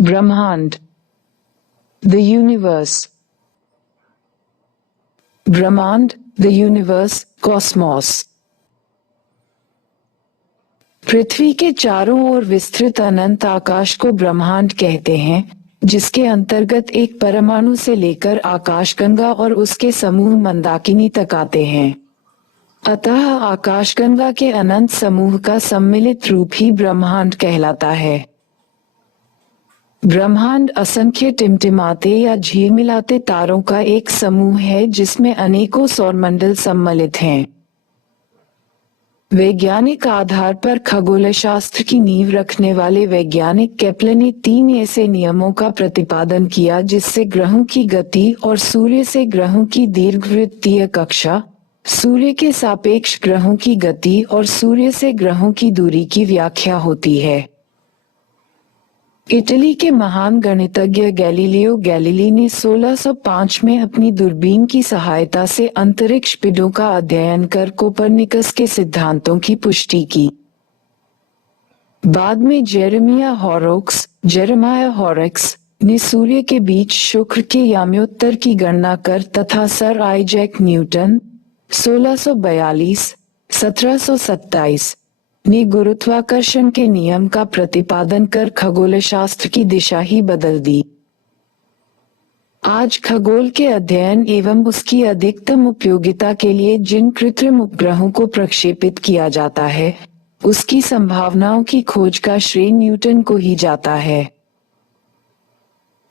ब्रह्मांड, the universe. ब्रह्मांड, the universe, Cosmos. पृथ्वी के चारों ओर विस्तृत अनंत आकाश को ब्रह्मांड कहते हैं, जिसके अंतर्गत एक परमाणु से लेकर आकाशगंगा और उसके समूह मंदाकिनी तक आते हैं। अतः आकाशगंगा के अनंत समूह का सम्मिलित रूप ही ब्रह्मांड कहलाता है। ब्रह्मांड असंख्य टिमटिमाते या झिलमिलाते तारों का एक समूह है जिसमें अनेकों सौरमंडल सम्मिलित हैं। वैज्ञानिक आधार पर खगोलशास्त्र की नींव रखने वाले वैज्ञानिक केपलर ने 3 ऐसे नियमों का प्रतिपादन किया जिससे ग्रहों की गति और सूर्य से ग्रहों की दीर्घवृत्तीय कक्षा, सूर्य के सापेक्ष ग्रहों की गति और सूर्य से ग्रहों की दूरी की व्याख्या होती है। इटली के महान गणितज्ञ गैलीलियो गैलीली ने 1605 में अपनी दूरबीन की सहायता से अंतरिक्ष पिंडों का अध्ययन कर कोपरनिकस के सिद्धांतों की पुष्टि की। बाद में जेरेमाया हॉरोक्स ने सूर्य के बीच शुक्र के याम्योत्तर की गणना कर तथा सर आइजैक न्यूटन 1642-1727 ने गुरुत्वाकर्षण के नियम का प्रतिपादन कर खगोलशास्त्र की दिशा ही बदल दी। आज खगोल के अध्ययन एवं उसकी अधिकतम उपयोगिता के लिए जिन कृत्रिम उपग्रहों को प्रक्षेपित किया जाता है, उसकी संभावनाओं की खोज का श्रेय न्यूटन को ही जाता है।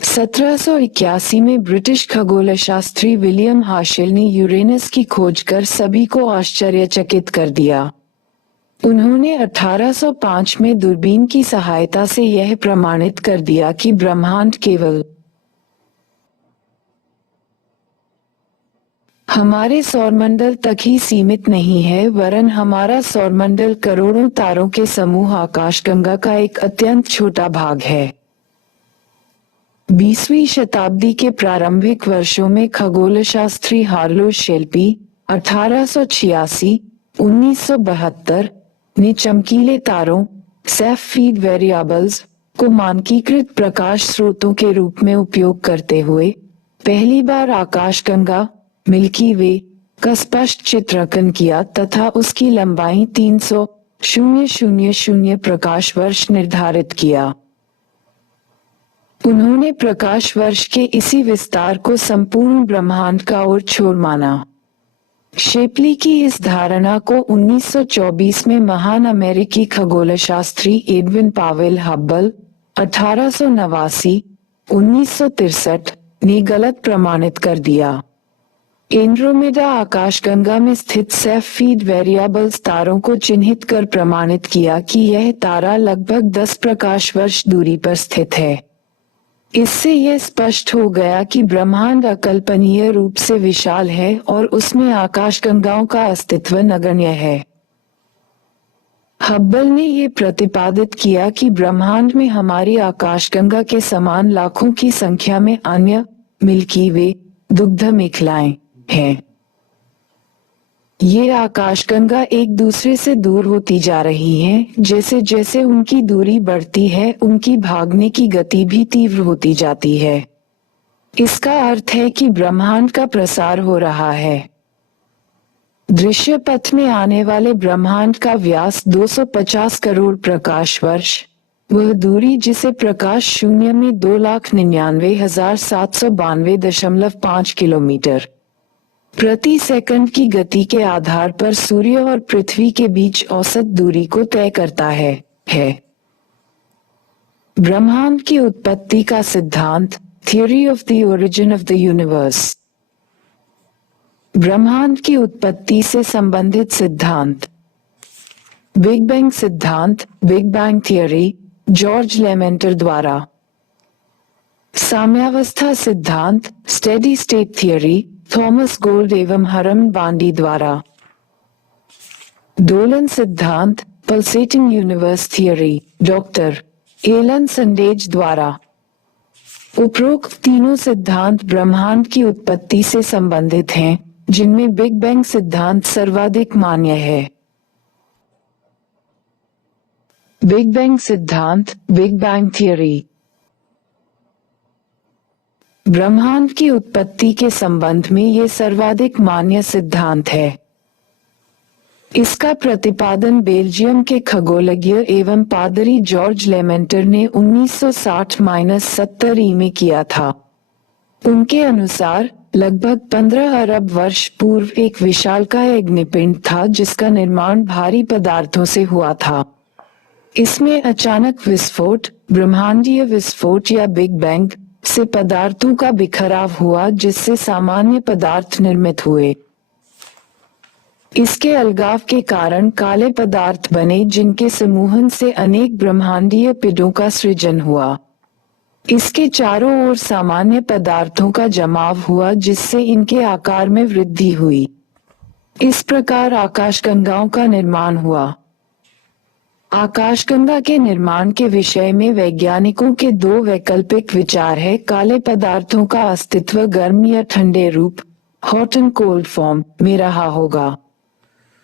1781 में ब्रिटिश खगोलशास्त्री विलियम हाशेल ने यूरेनस की खोज कर सभी को आश्चर्यचकित कर दिया। उन्होंने 1805 में दूरबीन की सहायता से यह प्रमाणित कर दिया कि ब्रह्मांड केवल हमारे सौरमंडल तक ही सीमित नहीं है, वरन हमारा सौरमंडल करोड़ों तारों के समूह आकाशगंगा का एक अत्यंत छोटा भाग है। 20वीं शताब्दी के प्रारंभिक वर्षों में खगोलशास्त्री हार्लो शेल्पी 1886-1972 ने चमकीले तारों सेफ-फीड वेरिएबल्स को मानकीकृत प्रकाश स्रोतों के रूप में उपयोग करते हुए पहली बार आकाशगंगा मिल्की वे का स्पष्ट चित्रांकन किया तथा उसकी लंबाई 300,000 प्रकाश वर्ष निर्धारित किया। उन्होंने प्रकाश वर्ष के इसी विस्तार को संपूर्ण ब्रह्मांड का और छोर माना। शेप्ली की इस धारणा को 1924 में महान अमेरिकी खगोलशास्त्री एडविन पावेल हब्बल 1889-1963 ने गलत प्रमाणित कर दिया। एंड्रोमेडा आकाशगंगा में स्थित सेफ-फीड वेरिएबल्स तारों को चिन्हित कर प्रमाणित किया कि यह तारा लगभग 10 प्रकाश वर्ष दूरी पर स्थित है। इससे यह स्पष्ट हो गया कि ब्रह्मांड अकल्पनीय रूप से विशाल है और उसमें आकाशगंगाओं का अस्तित्व नगण्य है। हब्बल ने यह प्रतिपादित किया कि ब्रह्मांड में हमारी आकाशगंगा के समान लाखों की संख्या में अन्य मिल्की वे दुग्ध मेखलाएं हैं। ये आकाशगंगा एक दूसरे से दूर होती जा रही हैं, जैसे जैसे उनकी दूरी बढ़ती है उनकी भागने की गति भी तीव्र होती जाती है। इसका अर्थ है कि ब्रह्मांड का प्रसार हो रहा है। दृश्य पथ में आने वाले ब्रह्मांड का व्यास 250 करोड़ प्रकाश वर्ष, वह दूरी जिसे प्रकाश शून्य में 2,99,792.5 किलोमीटर प्रति सेकंड की गति के आधार पर सूर्य और पृथ्वी के बीच औसत दूरी को तय करता है। ब्रह्मांड की उत्पत्ति का सिद्धांत, theory of the origin of the universe. ब्रह्मांड की उत्पत्ति से संबंधित सिद्धांत। बिग बैंग सिद्धांत, big bang theory, George Lemaitre द्वारा। साम्यावस्था सिद्धांत, steady state theory, Thomas Gold एवं हरम बांडी द्वारा। दोलन सिद्धांत, pulsating universe theory, doctor Allan Sandage द्वारा। उपरोक्त तीनों सिद्धांत ब्रह्मांड की उत्पत्ति से संबंधित हैं, जिनमें बिग बैंग सिद्धांत सर्वाधिक मान्य है। बिग बैंग सिद्धांत, बिग बैंग थियोरी। ब्रह्मांड की उत्पत्ति के संबंध में ये सर्वाधिक मान्य सिद्धांत है। इसका प्रतिपादन बेल्जियम के खगोलज्ञ एवं पादरी जॉर्ज लेमेंटर ने 1960-70 में किया था। उनके अनुसार लगभग 15 अरब वर्ष पूर्व एक विशालकाय अग्निपिंड था जिसका निर्माण भारी पदार्थों से हुआ था। इसमें अचानक विस्फोट, ब्रह्मांडीय विस्फोट या बिग बैंग से पदार्थों का बिखराव हुआ जिससे सामान्य पदार्थ निर्मित हुए। इसके अलगाव के कारण काले पदार्थ बने जिनके समूहन से अनेक ब्रह्मांडीय पिंडों का सृजन हुआ। इसके चारों ओर सामान्य पदार्थों का जमाव हुआ जिससे इनके आकार में वृद्धि हुई। इस प्रकार आकाशगंगाओं का निर्माण हुआ। आकाशगंगा के निर्माण के विषय में वैज्ञानिकों के दो वैकल्पिक विचार है। काले पदार्थों का अस्तित्व गर्म या ठंडे रूप, हॉट एंड कोल्ड फॉर्म में रहा होगा।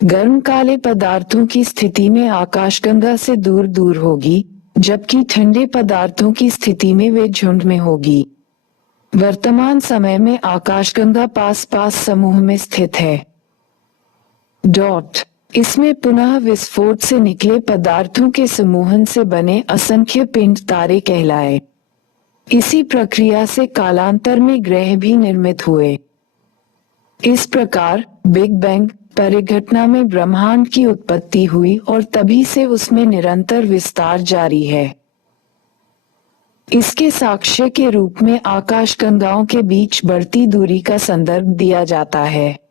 गर्म काले पदार्थों की स्थिति में आकाशगंगा से दूर दूर होगी, जबकि ठंडे पदार्थों की स्थिति में वे झुंड में होगी। वर्तमान समय में आकाशगंगा पास पास समूह में स्थित है। इसमें पुनः विस्फोट से निकले पदार्थों के समूहन से बने असंख्य पिंड तारे कहलाए। इसी प्रक्रिया से कालांतर में ग्रह भी निर्मित हुए। इस प्रकार बिग बैंग परिघटना में ब्रह्मांड की उत्पत्ति हुई और तभी से उसमें निरंतर विस्तार जारी है। इसके साक्ष्य के रूप में आकाशगंगाओं के बीच बढ़ती दूरी का संदर्भ दिया जाता है।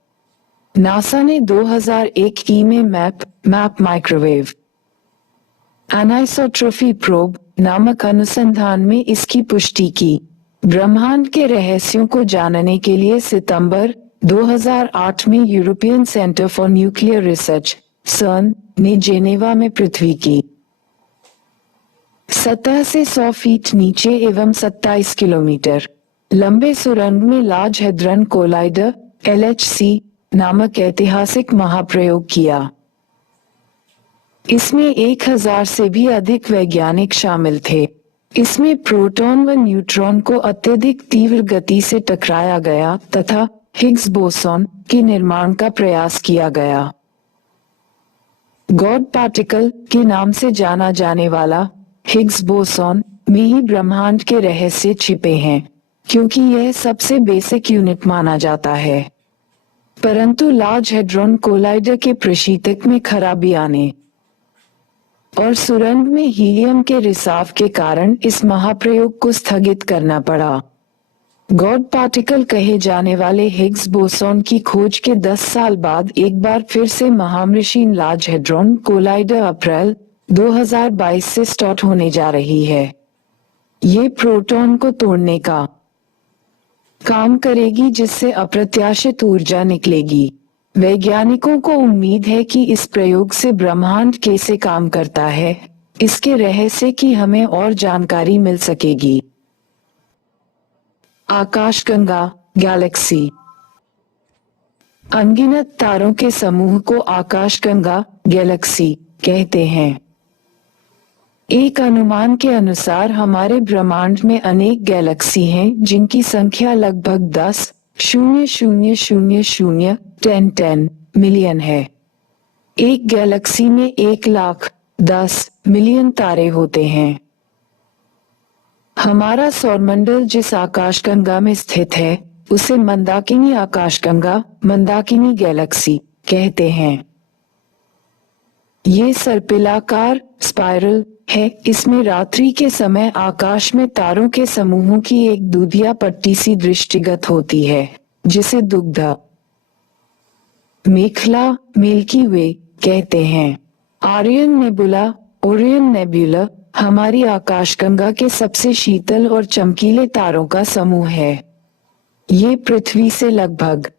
नासा ने 2001 में मैप माइक्रोवेव एनिसोट्रॉपी प्रोब नामक अनुसंधान में इसकी पुष्टि की। ब्रह्मांड के रहस्यों को जानने के लिए सितंबर 2008 में European centre for nuclear research (सर्न) ने जेनेवा में पृथ्वी की सतह से 100 फीट नीचे एवं 27 किलोमीटर लंबे सुरंग में लार्ज हैड्रन कोलाइडर (LHC) नामक ऐतिहासिक महाप्रयोग किया। इसमें 1000 से भी अधिक वैज्ञानिक शामिल थे। इसमें प्रोटॉन व न्यूट्रॉन को अत्यधिक तीव्र गति से टकराया गया तथा हिग्स बोसॉन के निर्माण का प्रयास किया गया। गॉड पार्टिकल के नाम से जाना जाने वाला हिग्स बोसॉन में ही ब्रह्मांड के रहस्य छिपे हैं, क्योंकि यह सबसे बेसिक यूनिट माना जाता है। परंतु लार्ज हैड्रॉन कोलाइडर के प्रशीतक में खराबी आने और सुरंग में हीलियम के रिसाव के कारण इस महाप्रयोग को स्थगित करना पड़ा। गॉड पार्टिकल कहे जाने वाले हिग्स बोसॉन की खोज के 10 साल बाद एक बार फिर से महामृषीन लार्ज हैड्रॉन कोलाइडर अप्रैल 2022 से स्टार्ट होने जा रही है। ये प्रोटॉन को तोड़ने का काम करेगी जिससे अप्रत्याशित ऊर्जा निकलेगी। वैज्ञानिकों को उम्मीद है कि इस प्रयोग से ब्रह्मांड कैसे काम करता है, इसके रहस्य की हमें और जानकारी मिल सकेगी। आकाशगंगा गैलेक्सी। अनगिनत तारों के समूह को आकाशगंगा गैलेक्सी कहते हैं। एक अनुमान के अनुसार हमारे ब्रह्मांड में अनेक गैलेक्सी हैं जिनकी संख्या लगभग 10,000,000 मिलियन है। एक गैलेक्सी में 1,10,000,000 तारे होते हैं। हमारा सौरमंडल जिस आकाशगंगा में स्थित है उसे मंदाकिनी आकाशगंगा, मंदाकिनी गैलेक्सी कहते हैं। ये सर्पिलाकार स्पाइरल है। इसमें रात्रि के समय आकाश में तारों के समूहों की एक दूधिया पट्टी सी दृष्टिगत होती है, जिसे दुग्धा मेखला मिल्की वे कहते हैं। आरियन नेबुला, ओरियन नेबुला हमारी आकाशगंगा के सबसे शीतल और चमकीले तारों का समूह है। ये पृथ्वी से लगभग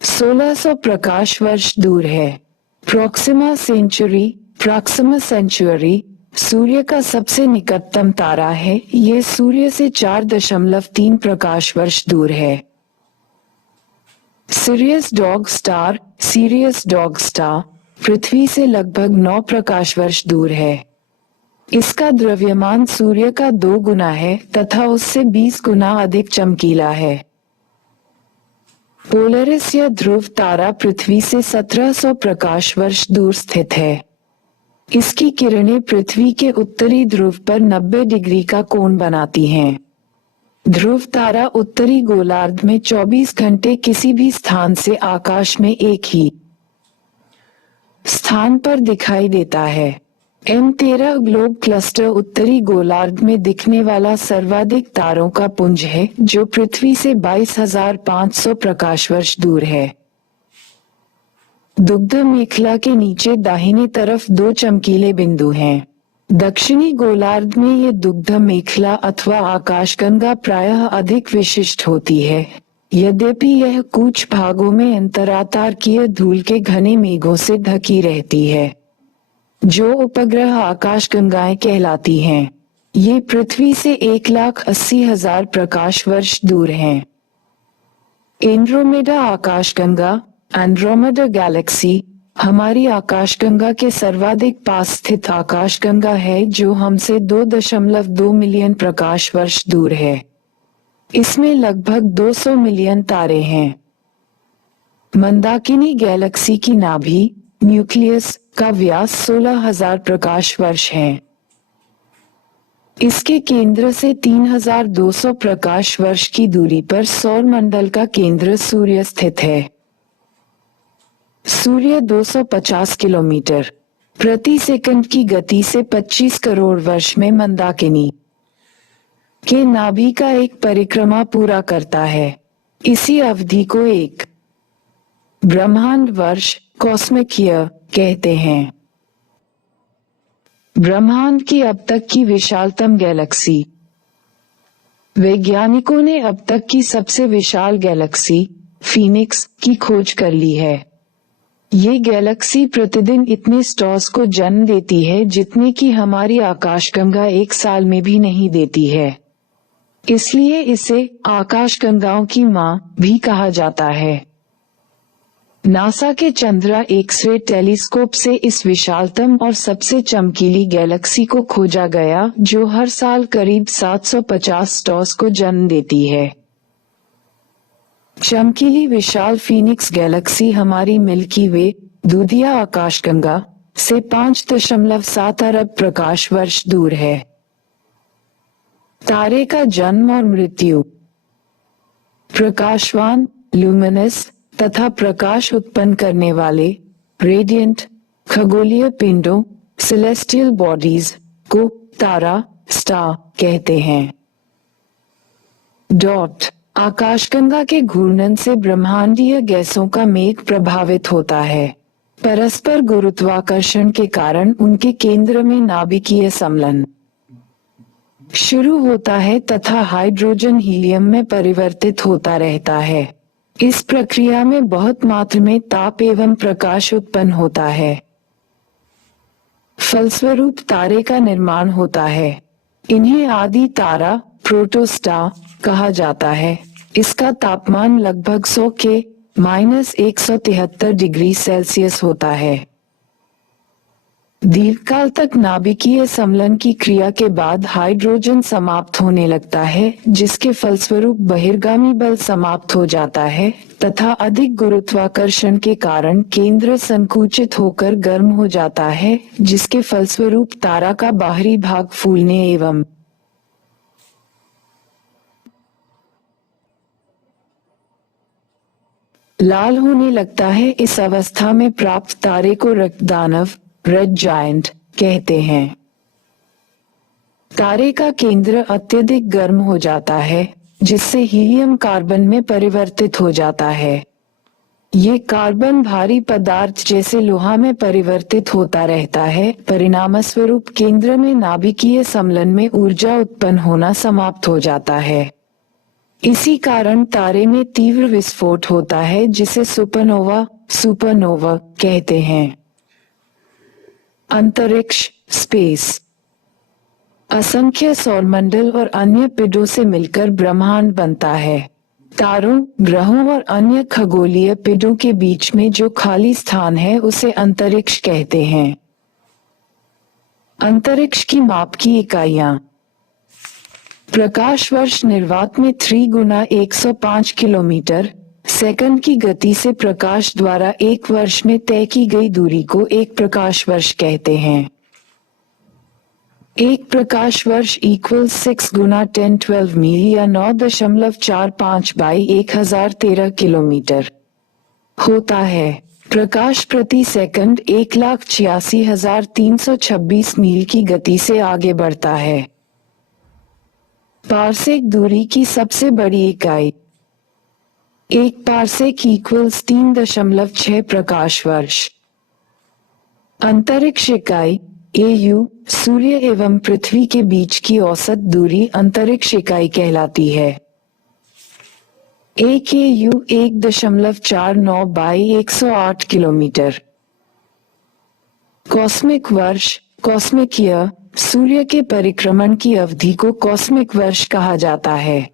1600 प्रकाश वर्ष दूर है। प्रोक्सिमा सेंचुरी सूर्य का सबसे निकटतम तारा है। ये सूर्य से 4.3 प्रकाश वर्ष दूर है। सीरियस डॉग स्टार पृथ्वी से लगभग 9 प्रकाश वर्ष दूर है। इसका द्रव्यमान सूर्य का 2 गुना है तथा उससे 20 गुना अधिक चमकीला है। पोलरिस या ध्रुव तारा पृथ्वी से 1700 प्रकाश वर्ष दूर स्थित है। इसकी किरणें पृथ्वी के उत्तरी ध्रुव पर 90 डिग्री का कोण बनाती हैं। ध्रुव तारा उत्तरी गोलार्ध में 24 घंटे किसी भी स्थान से आकाश में एक ही स्थान पर दिखाई देता है। M13 ग्लोब क्लस्टर उत्तरी गोलार्ध में दिखने वाला सर्वाधिक तारों का पुंज है, जो पृथ्वी से 22,500 प्रकाश वर्ष दूर है। दुग्ध मेखला के नीचे दाहिनी तरफ 2 चमकीले बिंदु हैं। दक्षिणी गोलार्ध में ये दुग्ध मेखला अथवा आकाशगंगा प्रायः अधिक विशिष्ट होती है, यद्यपि यह कुछ भागों में अंतरातारकीय धूल के घने मेघों से ढकी रहती है, जो उपग्रह आकाशगंगाएं कहलाती हैं। ये पृथ्वी से 1,80,000 प्रकाश वर्ष दूर हैं। एंड्रोमेडा आकाशगंगा, एंड्रोमेडा गैलेक्सी, हमारी आकाशगंगा के सर्वाधिक पास स्थित आकाशगंगा है, जो हमसे 2.2 मिलियन प्रकाश वर्ष दूर है। इसमें लगभग 200 मिलियन तारे हैं। मंदाकिनी गैलेक्सी की नाभि, न्यूक्लियस, का व्यास 16,000 प्रकाश वर्ष है। इसके केंद्र से 3,200 प्रकाश वर्ष की दूरी पर सौर मंडल का केंद्र सूर्य स्थित है। सूर्य 250 किलोमीटर प्रति सेकंड की गति से 25 करोड़ वर्ष में मंदाकिनी के नाभि का एक परिक्रमा पूरा करता है। इसी अवधि को एक ब्रह्मांड वर्ष, कॉस्मिक ईयर, कहते हैं। ब्रह्मांड की अब तक की विशालतम गैलेक्सी। वैज्ञानिकों ने अब तक की सबसे विशाल गैलेक्सी, फीनिक्स, की खोज कर ली है। ये गैलेक्सी प्रतिदिन इतने स्टार्स को जन्म देती है जितने की हमारी आकाशगंगा एक साल में भी नहीं देती है। इसलिए इसे आकाशगंगाओं की मां भी कहा जाता है। नासा के चंद्रा एक्स-रे टेलीस्कोप से इस विशालतम और सबसे चमकीली गैलेक्सी को खोजा गया, जो हर साल करीब 750 स्टार्स को जन्म देती है। चमकीली विशाल फीनिक्स गैलेक्सी हमारी मिल्की वे, दूधिया आकाशगंगा, से 5.7 अरब प्रकाश वर्ष दूर है। तारे का जन्म और मृत्यु। प्रकाशवान, लुमिनस तथा प्रकाश उत्पन्न करने वाले, रेडियंट, खगोलीय पिंडों, सेलेस्टियल बॉडीज को तारा, स्टार, कहते हैं। डॉट आकाशगंगा के घूर्णन से ब्रह्मांडीय गैसों का मेघ प्रभावित होता है। परस्पर गुरुत्वाकर्षण के कारण उनके केंद्र में नाभिकीय सम्मिलन शुरू होता है तथा हाइड्रोजन हीलियम में परिवर्तित होता रहता है। इस प्रक्रिया में बहुत मात्रा में ताप एवं प्रकाश उत्पन्न होता है। फलस्वरूप तारे का निर्माण होता है। इन्हें आदि तारा, प्रोटोस्टार, कहा जाता है। इसका तापमान लगभग 100 के -173 डिग्री सेल्सियस होता है। दीर्घकाल तक नाभिकीय सम्मिलन की क्रिया के बाद हाइड्रोजन समाप्त होने लगता है, जिसके फलस्वरूप बहिर्गामी बल समाप्त हो जाता है तथा अधिक गुरुत्वाकर्षण के कारण केंद्र संकुचित होकर गर्म हो जाता है, जिसके फलस्वरूप तारा का बाहरी भाग फूलने एवं लाल होने लगता है। इस अवस्था में प्राप्त तारे को रक्तदानव, रेड जायंट, कहते हैं। तारे का केंद्र अत्यधिक गर्म हो जाता है, जिससे हीलियम कार्बन में परिवर्तित हो जाता है। ये कार्बन भारी पदार्थ जैसे लोहा में परिवर्तित होता रहता है। परिणामस्वरूप केंद्र में नाभिकीय सम्मिलन में ऊर्जा उत्पन्न होना समाप्त हो जाता है। इसी कारण तारे में तीव्र विस्फोट होता है, जिसे सुपरनोवा कहते हैं। अंतरिक्ष, स्पेस। असंख्य सौरमंडल और अन्य पिंडों से मिलकर ब्रह्मांड बनता है। तारों, ग्रहों और अन्य खगोलीय पिंडों के बीच में जो खाली स्थान है उसे अंतरिक्ष कहते हैं। अंतरिक्ष की माप की इकाइयां। प्रकाश वर्ष निर्वात में 3 गुना 105 किलोमीटर सेकंड की गति से प्रकाश द्वारा एक वर्ष में तय की गई दूरी को एक प्रकाश वर्ष कहते हैं। एक प्रकाश वर्ष इक्वल 6 गुना 1012 मील या 9.45 बाई 1013 किलोमीटर होता है। प्रकाश प्रति सेकंड 1,86,326 मील की गति से आगे बढ़ता है। पारसेक दूरी की सबसे बड़ी इकाई। एक पारसेक इक्वल्स 3.6 प्रकाश वर्ष। अंतरिक्ष इकाई AU सूर्य एवं पृथ्वी के बीच की औसत दूरी अंतरिक्ष इकाई कहलाती है। एक AU 1.49 बाई 108 किलोमीटर। कॉस्मिक वर्ष कॉस्मिक ईयर सूर्य के परिक्रमण की अवधि को कॉस्मिक वर्ष कहा जाता है।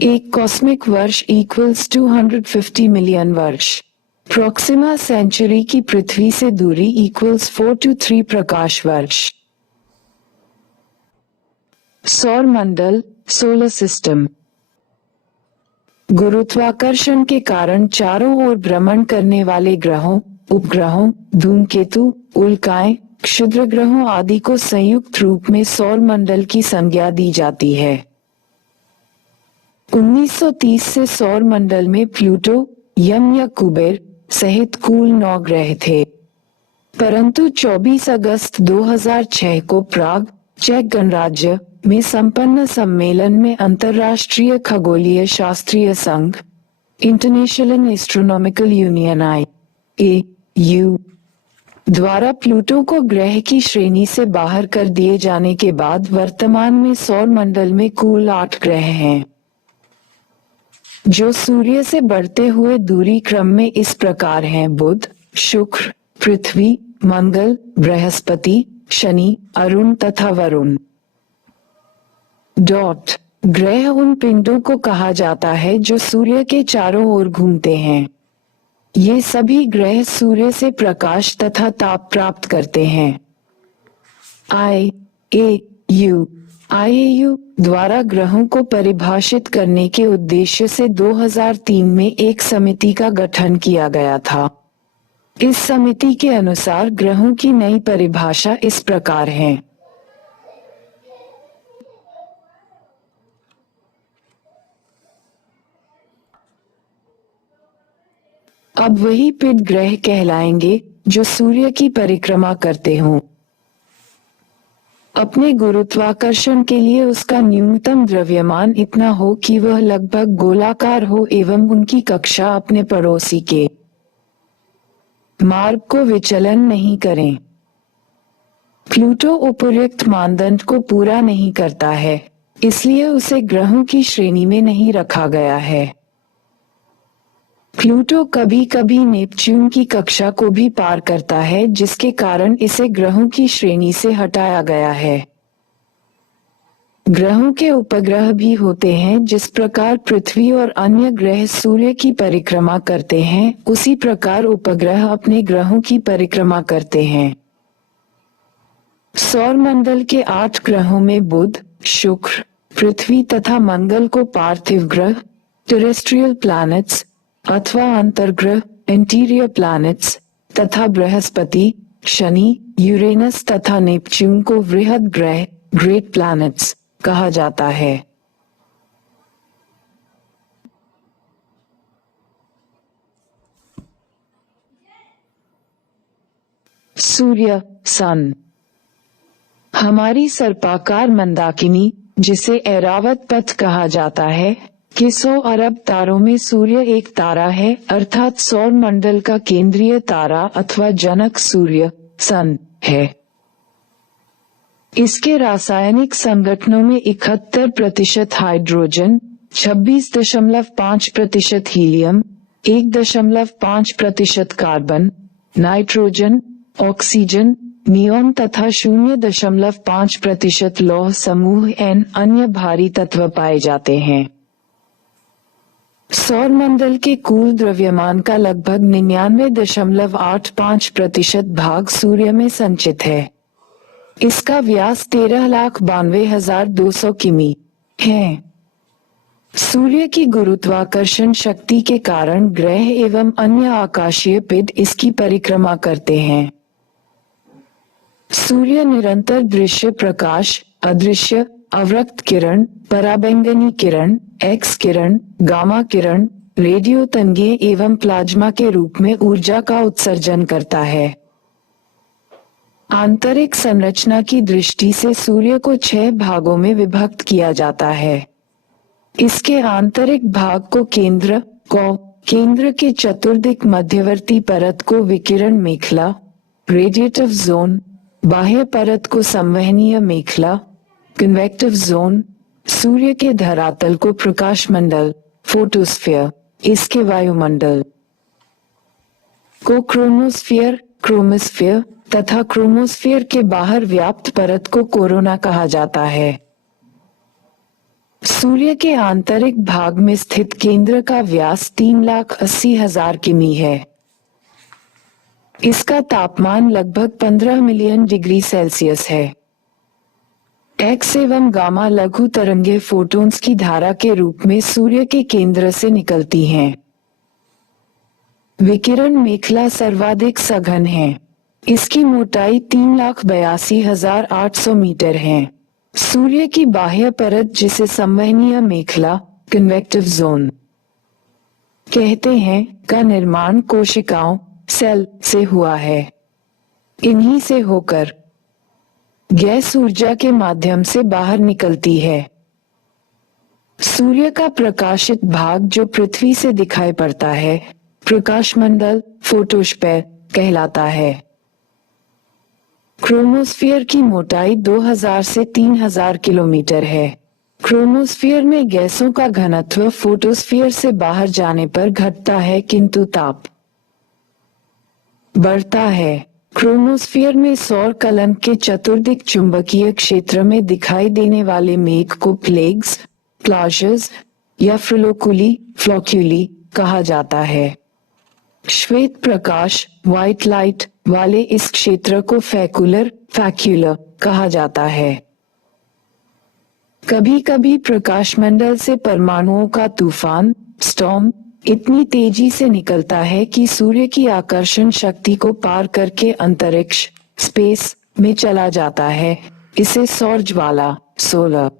एक कॉस्मिक वर्ष इक्वल्स 250 मिलियन वर्ष। प्रोक्सिमा सेंचुरी की पृथ्वी से दूरी इक्वल्स 4 to 3 प्रकाश वर्ष। सौर मंडल सोलर सिस्टम। गुरुत्वाकर्षण के कारण चारों ओर भ्रमण करने वाले ग्रहों, उपग्रहों, धूमकेतु, उल्काएं, क्षुद्र ग्रहों आदि को संयुक्त रूप में सौर मंडल की संज्ञा दी जाती है। 1930 से सौर मंडल में प्लूटो, यम या कुबेर सहित कुल 9 ग्रह थे, परंतु 24 अगस्त 2006 को प्राग, चेक गणराज्य में संपन्न सम्मेलन में अंतर्राष्ट्रीय खगोलीय शास्त्रीय संघ इंटरनेशनल एस्ट्रोनॉमिकल यूनियन IAU द्वारा प्लूटो को ग्रह की श्रेणी से बाहर कर दिए जाने के बाद वर्तमान में सौर मंडल में कुल 8 ग्रह हैं, जो सूर्य से बढ़ते हुए दूरी क्रम में इस प्रकार हैं: बुध, शुक्र, पृथ्वी, मंगल, बृहस्पति, शनि, अरुण तथा वरुण। ग्रह उन पिंडों को कहा जाता है जो सूर्य के चारों ओर घूमते हैं। ये सभी ग्रह सूर्य से प्रकाश तथा ताप प्राप्त करते हैं। IAU द्वारा ग्रहों को परिभाषित करने के उद्देश्य से 2003 में एक समिति का गठन किया गया था। इस समिति के अनुसार ग्रहों की नई परिभाषा इस प्रकार है: अब वही पिंड ग्रह कहलाएंगे जो सूर्य की परिक्रमा करते हों। अपने गुरुत्वाकर्षण के लिए उसका न्यूनतम द्रव्यमान इतना हो कि वह लगभग गोलाकार हो एवं उनकी कक्षा अपने पड़ोसी के मार्ग को विचलन नहीं करें। प्लूटो उपर्युक्त मानदंड को पूरा नहीं करता है, इसलिए उसे ग्रहों की श्रेणी में नहीं रखा गया है। प्लूटो कभी कभी नेपच्यून की कक्षा को भी पार करता है, जिसके कारण इसे ग्रहों की श्रेणी से हटाया गया है। ग्रहों के उपग्रह भी होते हैं। जिस प्रकार पृथ्वी और अन्य ग्रह सूर्य की परिक्रमा करते हैं, उसी प्रकार उपग्रह अपने ग्रहों की परिक्रमा करते हैं। सौर मंडल के 8 ग्रहों में बुध, शुक्र, पृथ्वी तथा मंगल को पार्थिव ग्रह टेरेस्ट्रियल प्लैनेट्स अथवा अंतर्ग्रह इंटीरियर प्लैनेट्स तथा बृहस्पति, शनि, यूरेनस तथा नेपच्यून को वृहद ग्रह ग्रेट प्लैनेट्स कहा जाता है। सूर्य सन। हमारी सर्पाकार मंदाकिनी, जिसे ऐरावत पथ कहा जाता है, कि 100 अरब तारों में सूर्य एक तारा है, अर्थात सौर मंडल का केंद्रीय तारा अथवा जनक सूर्य सन है। इसके रासायनिक संगठनों में 71% hydrogen, 26.5% helium, 1.5% carbon, nitrogen, oxygen, neon तथा 0.5% लौह समूह N अन्य भारी तत्व पाए जाते हैं। सौर मंडल के कुल द्रव्यमान का लगभग 99.85% भाग सूर्य में संचित है। इसका व्यास 13,92,200 किमी है। सूर्य की गुरुत्वाकर्षण शक्ति के कारण ग्रह एवं अन्य आकाशीय पिंड इसकी परिक्रमा करते हैं। सूर्य निरंतर दृश्य प्रकाश, अदृश्य, अवरक्त किरण, पराबैंगनी किरण, एक्स किरण, गामा किरण, रेडियो तरंगें एवं प्लाज्मा के रूप में ऊर्जा का उत्सर्जन करता है। आंतरिक संरचना की दृष्टि से सूर्य को 6 भागों में विभक्त किया जाता है। इसके आंतरिक भाग को केंद्र के चतुर्दिक मध्यवर्ती परत को विकिरण मेखला, रेडिएटिव जोन, बाह्य परत को संवहनीय मेखला, कन्वेक्टिव जोन, सूर्य के धरातल को प्रकाश मंडल, फोटोस्फीयर, इसके वायुमंडल को क्रोमोस्फीयर तथा क्रोमोस्फीयर के बाहर व्याप्त परत को कोरोना कहा जाता है। सूर्य के आंतरिक भाग में स्थित केंद्र का व्यास 3,80,000 किमी है। इसका तापमान लगभग 15 मिलियन डिग्री सेल्सियस है। एक्स एवं गामा लघु तरंगे फोटॉन्स की धारा के रूप में सूर्य के केंद्र से निकलती हैं। विकिरण मेखला सर्वाधिक सघन है। इसकी मोटाई 3,82,800 मीटर है। सूर्य की बाह्य परत जिसे संवहनीय मेखला, कन्वेक्टिव जोन कहते हैं, का निर्माण कोशिकाओं, सेल से हुआ है। इन्हीं से होकर गैस ऊर्जा के माध्यम से बाहर निकलती है। सूर्य का प्रकाशित भाग जो पृथ्वी से दिखाई पड़ता है, प्रकाशमंडल, फोटोस्फीयर कहलाता है। क्रोमोस्फीयर की मोटाई 2000 से 3000 किलोमीटर है। क्रोमोस्फीयर में गैसों का घनत्व फोटोस्फीयर से बाहर जाने पर घटता है किंतु ताप बढ़ता है। क्रोमोस्फीयर में सौर कलंक के चतुर्दिक चुंबकीय क्षेत्र में दिखाई देने वाले मेघ को प्लेग्स, प्लाजर्स या फ्लोक्यूली कहा जाता है। श्वेत प्रकाश, व्हाइट लाइट वाले इस क्षेत्र को फैक्यूलर कहा जाता है। कभी कभी प्रकाशमंडल से परमाणुओं का तूफान, स्टॉर्म, इतनी तेजी से निकलता है कि सूर्य की आकर्षण शक्ति को पार करके अंतरिक्ष, स्पेस में चला जाता है। इसे सौर ज्वाला, सोलर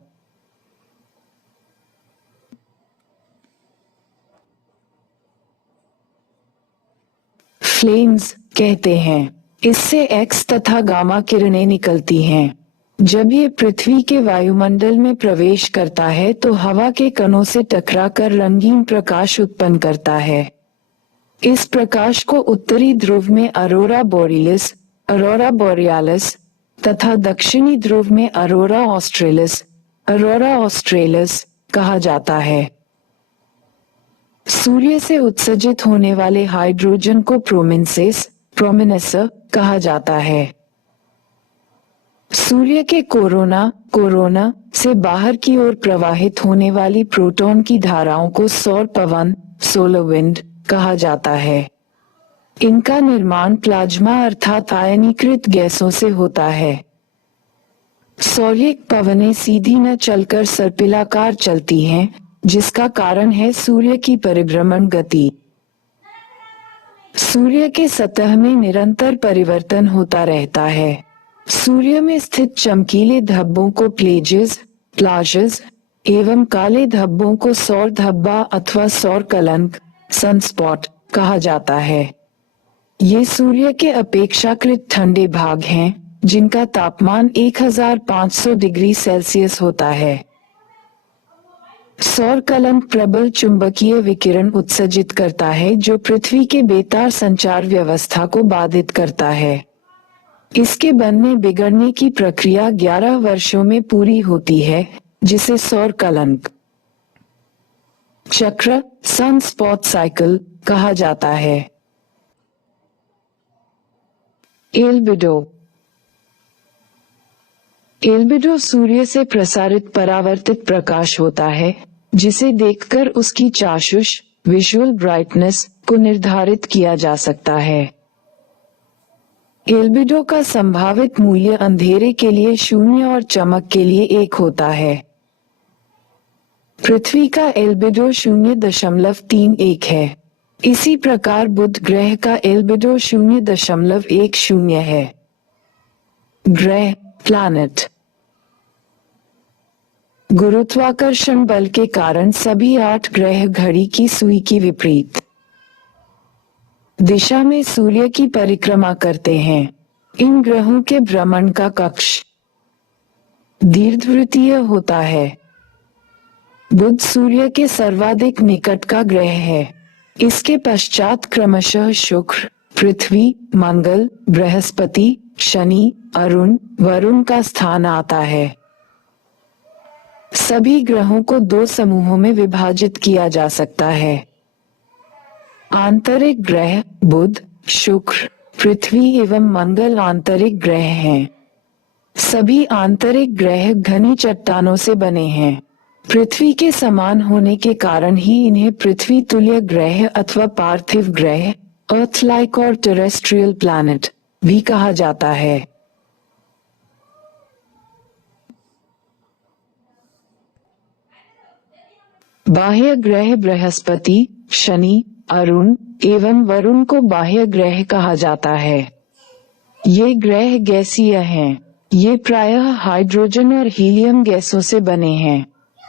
फ्लेम्स कहते हैं। इससे एक्स तथा गामा किरणें निकलती हैं। जब ये पृथ्वी के वायुमंडल में प्रवेश करता है तो हवा के कणों से टकराकर रंगीन प्रकाश उत्पन्न करता है। इस प्रकाश को उत्तरी ध्रुव में अरोरा बोरियालिस तथा दक्षिणी ध्रुव में अरोरा ऑस्ट्रेलिस कहा जाता है। सूर्य से उत्सर्जित होने वाले हाइड्रोजन को प्रोमिनेंस कहा जाता है। सूर्य के कोरोना से बाहर की ओर प्रवाहित होने वाली प्रोटॉन की धाराओं को सौर पवन, सोलर विंड कहा जाता है। इनका निर्माण प्लाज्मा अर्थात आयनीकृत गैसों से होता है। सौर्यिक पवनें सीधी न चलकर सर्पिलाकार चलती हैं, जिसका कारण है सूर्य की परिभ्रमण गति। सूर्य के सतह में निरंतर परिवर्तन होता रहता है। सूर्य में स्थित चमकीले धब्बों को प्लाजेस एवं काले धब्बों को सौर धब्बा अथवा सौर कलंक, सनस्पॉट कहा जाता है। ये सूर्य के अपेक्षाकृत ठंडे भाग हैं, जिनका तापमान 1500 डिग्री सेल्सियस होता है। सौर कलंक प्रबल चुंबकीय विकिरण उत्सर्जित करता है जो पृथ्वी के बेतार संचार व्यवस्था को बाधित करता है। इसके बनने बिगड़ने की प्रक्रिया 11 वर्षों में पूरी होती है, जिसे सौर कलंक चक्र, सनस्पॉट साइकिल कहा जाता है। एल्बिडो सूर्य से प्रसारित परावर्तित प्रकाश होता है, जिसे देखकर उसकी चाक्षुष विजुअल ब्राइटनेस को निर्धारित किया जा सकता है। एल्बिडो का संभावित मूल्य अंधेरे के लिए 0 और चमक के लिए 1 होता है। पृथ्वी का एल्बिडो 0.31 है। इसी प्रकार बुध ग्रह का एल्बिडो 0.10 है। ग्रह प्लैनेट। गुरुत्वाकर्षण बल के कारण सभी 8 ग्रह घड़ी की सुई की विपरीत दिशा में सूर्य की परिक्रमा करते हैं। इन ग्रहों के भ्रमण का कक्ष दीर्घवृत्तीय होता है। बुध सूर्य के सर्वाधिक निकट का ग्रह है। इसके पश्चात क्रमशः शुक्र, पृथ्वी, मंगल, बृहस्पति, शनि, अरुण, वरुण का स्थान आता है। सभी ग्रहों को 2 समूहों में विभाजित किया जा सकता है। आंतरिक ग्रह बुध, शुक्र, पृथ्वी एवं मंगल आंतरिक ग्रह हैं। सभी आंतरिक ग्रह घनी चट्टानों से बने हैं। पृथ्वी के समान होने के कारण ही इन्हें पृथ्वी तुल्य ग्रह अथवा पार्थिव ग्रह, अर्थ लाइक और टेरेस्ट्रियल प्लैनेट भी कहा जाता है। बाह्य ग्रह बृहस्पति, शनि, अरुण एवं वरुण को बाह्य ग्रह कहा जाता है। ये ग्रह गैसीय हैं। ये प्रायः हाइड्रोजन और हीलियम गैसों से बने हैं।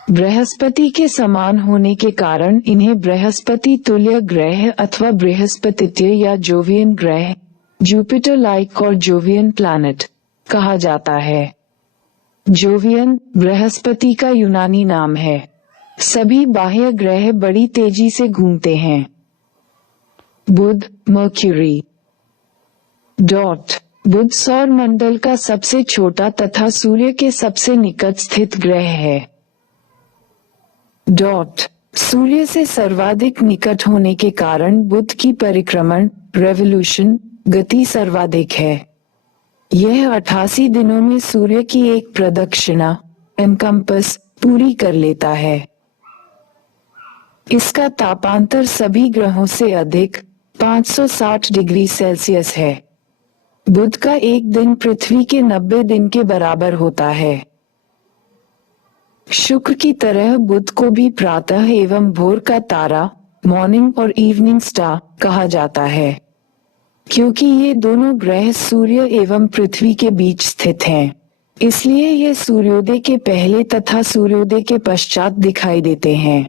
बृहस्पति के समान होने के कारण इन्हें बृहस्पति तुल्य ग्रह अथवा बृहस्पतित्य या जोवियन ग्रह, जुपिटर लाइक और जोवियन प्लैनेट कहा जाता है। जोवियन बृहस्पति का यूनानी नाम है। सभी बाह्य ग्रह बड़ी तेजी से घूमते हैं। बुध मर्क्यूरी डॉट बुध सौर मंडल का सबसे छोटा तथा सूर्य के सबसे निकट स्थित ग्रह है। डॉट सूर्य से सर्वाधिक निकट होने के कारण बुध की परिक्रमण रेवोल्यूशन गति सर्वाधिक है। यह 88 दिनों में सूर्य की एक प्रदक्षिणा एनकम्पस पूरी कर लेता है। इसका तापांतर सभी ग्रहों से अधिक 560 डिग्री सेल्सियस है। बुध का एक दिन पृथ्वी के 90 दिन के बराबर होता है। शुक्र की तरह बुध को भी प्रातः एवं भोर का तारा मॉर्निंग और इवनिंग स्टार कहा जाता है, क्योंकि ये दोनों ग्रह सूर्य एवं पृथ्वी के बीच स्थित हैं। इसलिए ये सूर्योदय के पहले तथा सूर्योदय के पश्चात दिखाई देते हैं।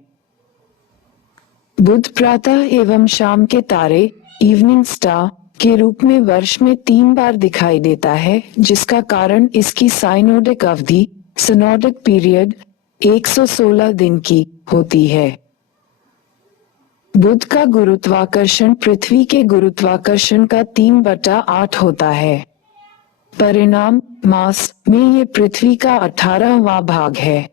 बुध प्रातः एवं शाम के तारे इवनिंग स्टार के रूप में वर्ष में 3 बार दिखाई देता है, जिसका कारण इसकी साइनोडिक अवधि सिनोडिक पीरियड 116 दिन की होती है। बुध का गुरुत्वाकर्षण पृथ्वी के गुरुत्वाकर्षण का 3/8 होता है। परिणाम मास में ये पृथ्वी का 18वां भाग है।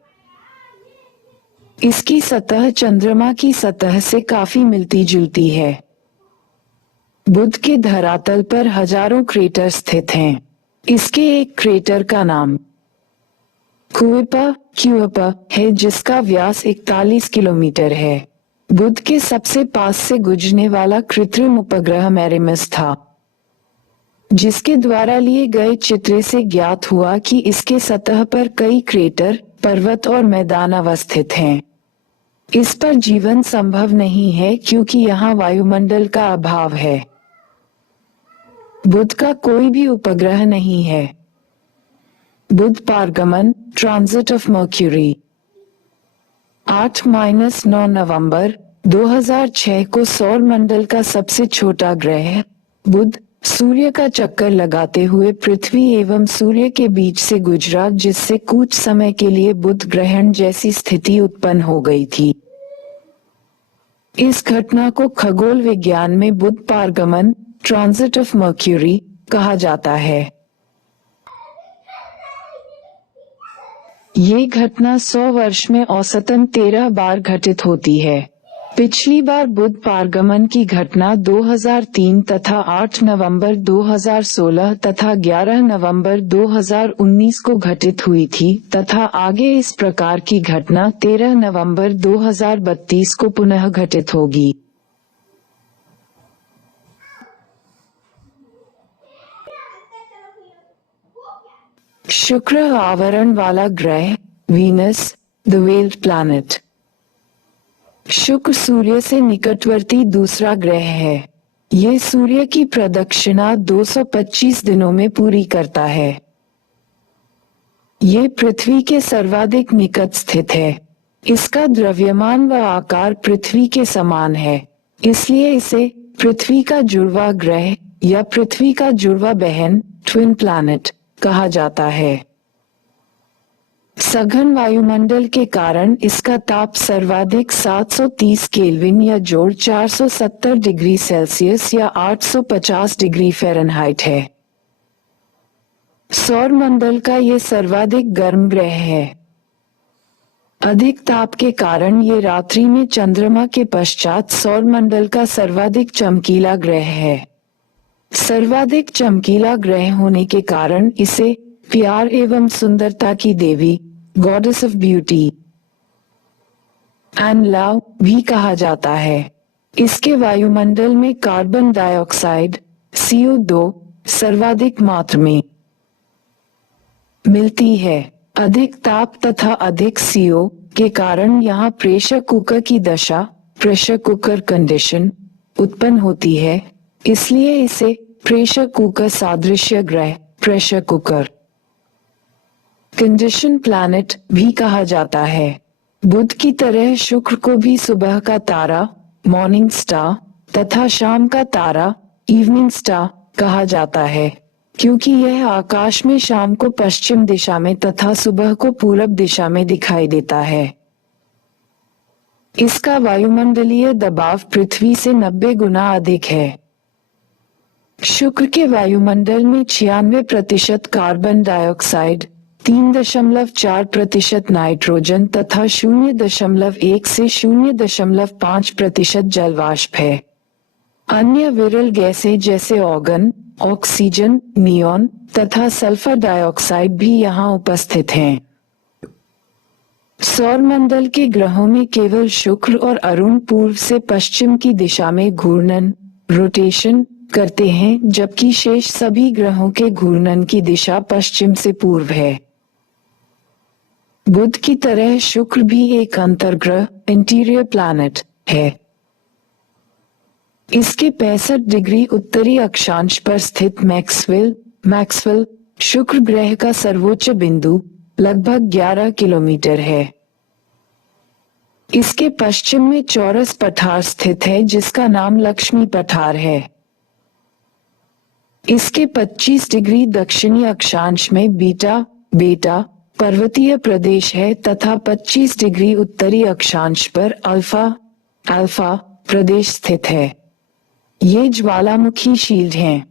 इसकी सतह चंद्रमा की सतह से काफी मिलती जुलती है। बुध के धरातल पर हजारों क्रेटर स्थित हैं। इसके एक क्रेटर का नाम क्यूइपा है, जिसका व्यास 41 किलोमीटर है। बुध के सबसे पास से गुजरने वाला कृत्रिम उपग्रह मैरिमस था, जिसके द्वारा लिए गए चित्र से ज्ञात हुआ कि इसके सतह पर कई क्रेटर, पर्वत और मैदान अवस्थित हैं। इस पर जीवन संभव नहीं है क्योंकि यहाँ वायुमंडल का अभाव है। बुध का कोई भी उपग्रह नहीं है। बुध पारगमन ट्रांजिट ऑफ मर्क्यूरी 8-9 नवंबर 2006 को सौर मंडल का सबसे छोटा ग्रह बुध सूर्य का चक्कर लगाते हुए पृथ्वी एवं सूर्य के बीच से गुजरा, जिससे कुछ समय के लिए बुध ग्रहण जैसी स्थिति उत्पन्न हो गई थी। इस घटना को खगोल विज्ञान में बुध पारगमन ट्रांजिट ऑफ मर्क्यूरी कहा जाता है। ये घटना 100 वर्ष में औसतन 13 बार घटित होती है। पिछली बार बुध पारगमन की घटना 2003 तथा 8 नवंबर 2016 तथा 11 नवंबर 2019 को घटित हुई थी तथा आगे इस प्रकार की घटना 13 नवंबर 2032 को पुनः घटित होगी। शुक्र आवरण वाला ग्रह, वीनस, द वेल्ड प्लैनेट। शुक्र सूर्य से निकटवर्ती दूसरा ग्रह है। ये सूर्य की प्रदक्षिणा 225 दिनों में पूरी करता है। ये पृथ्वी के सर्वाधिक निकट स्थित है। इसका द्रव्यमान व आकार पृथ्वी के समान है, इसलिए इसे पृथ्वी का जुड़वा ग्रह या पृथ्वी का जुड़वा बहन, ट्विन प्लैनेट, कहा जाता है। सघन वायुमंडल के कारण इसका ताप सर्वाधिक 730 केल्विन या जोड़ 470 डिग्री सेल्सियस या 850 डिग्री फ़ारेनहाइट है। सौर मंडल का ये सर्वाधिक गर्म ग्रह है। अधिक ताप के कारण ये रात्रि में चंद्रमा के पश्चात सौर मंडल का सर्वाधिक चमकीला ग्रह है। सर्वाधिक चमकीला ग्रह होने के कारण इसे प्यार एवं सुंदरता की देवी, goddess of beauty and love भी कहा जाता है। इसके वायुमंडल में कार्बन डाइऑक्साइड, CO2 सर्वाधिक मात्रा में मिलती है। अधिक ताप तथा अधिक CO के कारण यहाँ प्रेशर कुकर की दशा, प्रेशर कुकर कंडीशन, उत्पन्न होती है, इसलिए इसे प्रेशर कुकर सादृश्य ग्रह, प्रेशर कुकर कंडीशन प्लैनेट भी कहा जाता है। बुध की तरह शुक्र को भी सुबह का तारा, मॉर्निंग स्टार, तथा शाम का तारा, इवनिंग स्टार, कहा जाता है, क्योंकि यह आकाश में शाम को पश्चिम दिशा में तथा सुबह को पूरब दिशा में दिखाई देता है। इसका वायुमंडलीय दबाव पृथ्वी से 90 गुना अधिक है। शुक्र के वायुमंडल में 96% कार्बन डाइऑक्साइड, 3.4% नाइट्रोजन तथा 0.1 से 0.5% जलवाष्प है। अन्य विरल गैसें जैसे ऑर्गन, ऑक्सीजन, नियॉन तथा सल्फर डाइऑक्साइड भी यहाँ उपस्थित हैं। सौर मंडल के ग्रहों में केवल शुक्र और अरुण पूर्व से पश्चिम की दिशा में घूर्णन, रोटेशन करते हैं, जबकि शेष सभी ग्रहों के घूर्णन की दिशा पश्चिम से पूर्व है। बुध की तरह शुक्र भी एक अंतर्ग्रह, इंटीरियर प्लैनेट है। इसके 65 डिग्री उत्तरी अक्षांश पर स्थित मैक्सवेल शुक्र ग्रह का सर्वोच्च बिंदु लगभग 11 किलोमीटर है। इसके पश्चिम में चौरस पठार स्थित है जिसका नाम लक्ष्मी पठार है। इसके 25 डिग्री दक्षिणी अक्षांश में बेटा पर्वतीय प्रदेश है तथा 25 डिग्री उत्तरी अक्षांश पर अल्फा प्रदेश स्थित है। ये ज्वालामुखी शील्ड हैं।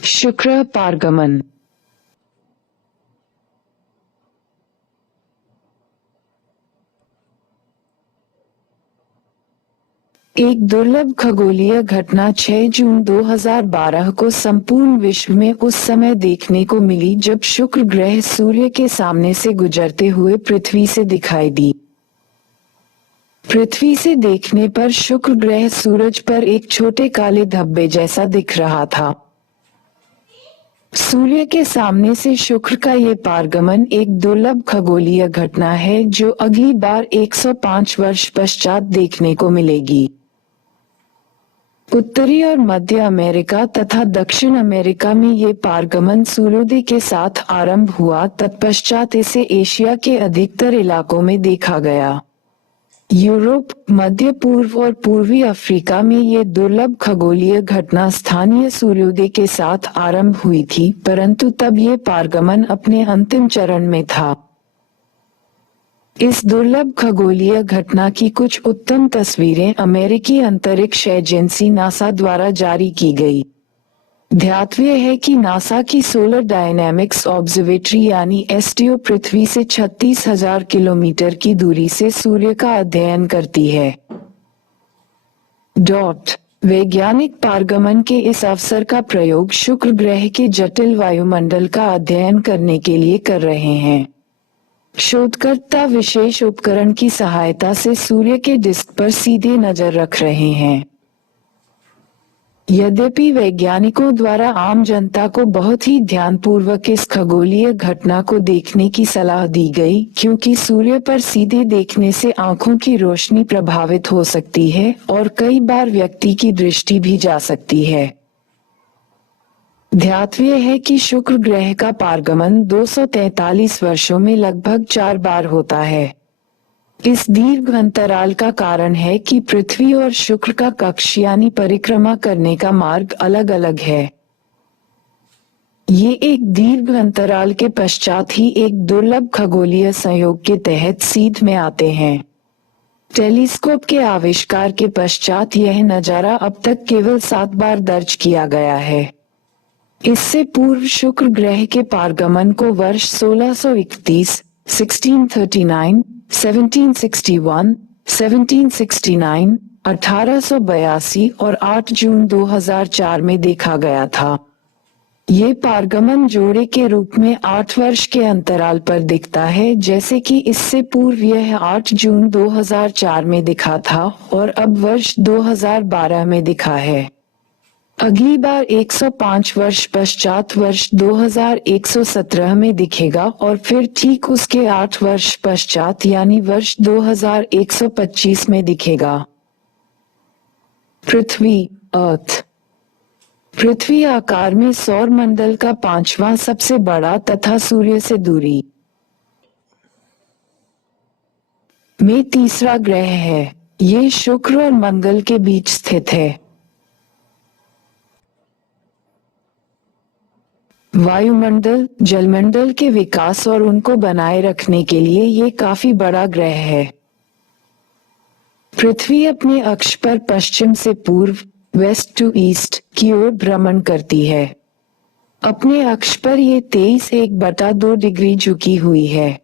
शुक्र पारगमन। एक दुर्लभ खगोलीय घटना 6 जून 2012 को संपूर्ण विश्व में उस समय देखने को मिली जब शुक्र ग्रह सूर्य के सामने से गुजरते हुए पृथ्वी से दिखाई दी। पृथ्वी से देखने पर शुक्र ग्रह सूरज पर एक छोटे काले धब्बे जैसा दिख रहा था। सूर्य के सामने से शुक्र का ये पारगमन एक दुर्लभ खगोलीय घटना है जो अगली बार 105 वर्ष पश्चात देखने को मिलेगी। उत्तरी और मध्य अमेरिका तथा दक्षिण अमेरिका में ये पारगमन सूर्योदय के साथ आरंभ हुआ, तत्पश्चात इसे एशिया के अधिकतर इलाकों में देखा गया। यूरोप, मध्य पूर्व और पूर्वी अफ्रीका में ये दुर्लभ खगोलीय घटना स्थानीय सूर्योदय के साथ आरंभ हुई थी, परंतु तब ये पारगमन अपने अंतिम चरण में था। इस दुर्लभ खगोलीय घटना की कुछ उत्तम तस्वीरें अमेरिकी अंतरिक्ष एजेंसी नासा द्वारा जारी की गई। ध्यातव्य है कि नासा की सोलर डायनेमिक्स ऑब्जर्वेटरी यानी SDO पृथ्वी से 36,000 किलोमीटर की दूरी से सूर्य का अध्ययन करती है। वैज्ञानिक पारगमन के इस अवसर का प्रयोग शुक्र ग्रह के जटिल वायुमंडल का अध्ययन करने के लिए कर रहे हैं। शोधकर्ता विशेष उपकरण की सहायता से सूर्य के डिस्क पर सीधे नजर रख रहे हैं। यद्यपि वैज्ञानिकों द्वारा आम जनता को बहुत ही ध्यानपूर्वक इस खगोलीय घटना को देखने की सलाह दी गई, क्योंकि सूर्य पर सीधे देखने से आंखों की रोशनी प्रभावित हो सकती है और कई बार व्यक्ति की दृष्टि भी जा सकती है। ध्यातव्य है कि शुक्र ग्रह का पारगमन 243 वर्षों में लगभग 4 बार होता है। इस दीर्घ अंतराल का कारण है कि पृथ्वी और शुक्र का कक्ष यानी परिक्रमा करने का मार्ग अलग अलग है। ये एक दीर्घ अंतराल के पश्चात ही एक दुर्लभ खगोलीय संयोग के तहत सीध में आते हैं। टेलीस्कोप के आविष्कार के पश्चात यह नजारा अब तक केवल 7 बार दर्ज किया गया है। इससे पूर्व शुक्र ग्रह के पारगमन को वर्ष 1631, 1639, 1761, 1769, 1882 और 8 जून 2004 में देखा गया था। ये पारगमन जोड़े के रूप में 8 वर्ष के अंतराल पर दिखता है, जैसे कि इससे पूर्व यह 8 जून 2004 में दिखा था और अब वर्ष 2012 में दिखा है। अगली बार 105 वर्ष पश्चात वर्ष 2117 में दिखेगा और फिर ठीक उसके 8 वर्ष पश्चात यानी वर्ष 2125 में दिखेगा। पृथ्वी अर्थ। पृथ्वी आकार में सौर मंडल का 5वां सबसे बड़ा तथा सूर्य से दूरी में तीसरा ग्रह है। ये शुक्र और मंगल के बीच स्थित है। वायुमंडल, जलमंडल के विकास और उनको बनाए रखने के लिए ये काफी बड़ा ग्रह है। पृथ्वी अपने अक्ष पर पश्चिम से पूर्व, वेस्ट टू ईस्ट की ओर भ्रमण करती है। अपने अक्ष पर ये 23.1/2 डिग्री झुकी हुई है।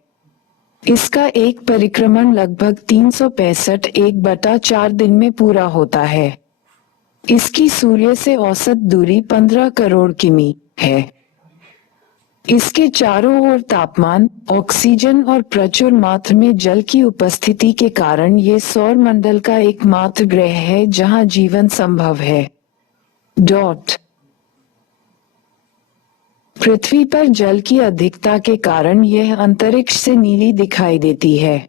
इसका एक परिक्रमण लगभग 365 1/4 दिन में पूरा होता है। इसकी सूर्य से औसत दूरी 15 करोड़ किमी है। इसके चारों ओर तापमान, ऑक्सीजन और प्रचुर मात्रा में जल की उपस्थिति के कारण ये सौर मंडल का एकमात्र ग्रह है जहां जीवन संभव है। पृथ्वी पर जल की अधिकता के कारण यह अंतरिक्ष से नीली दिखाई देती है।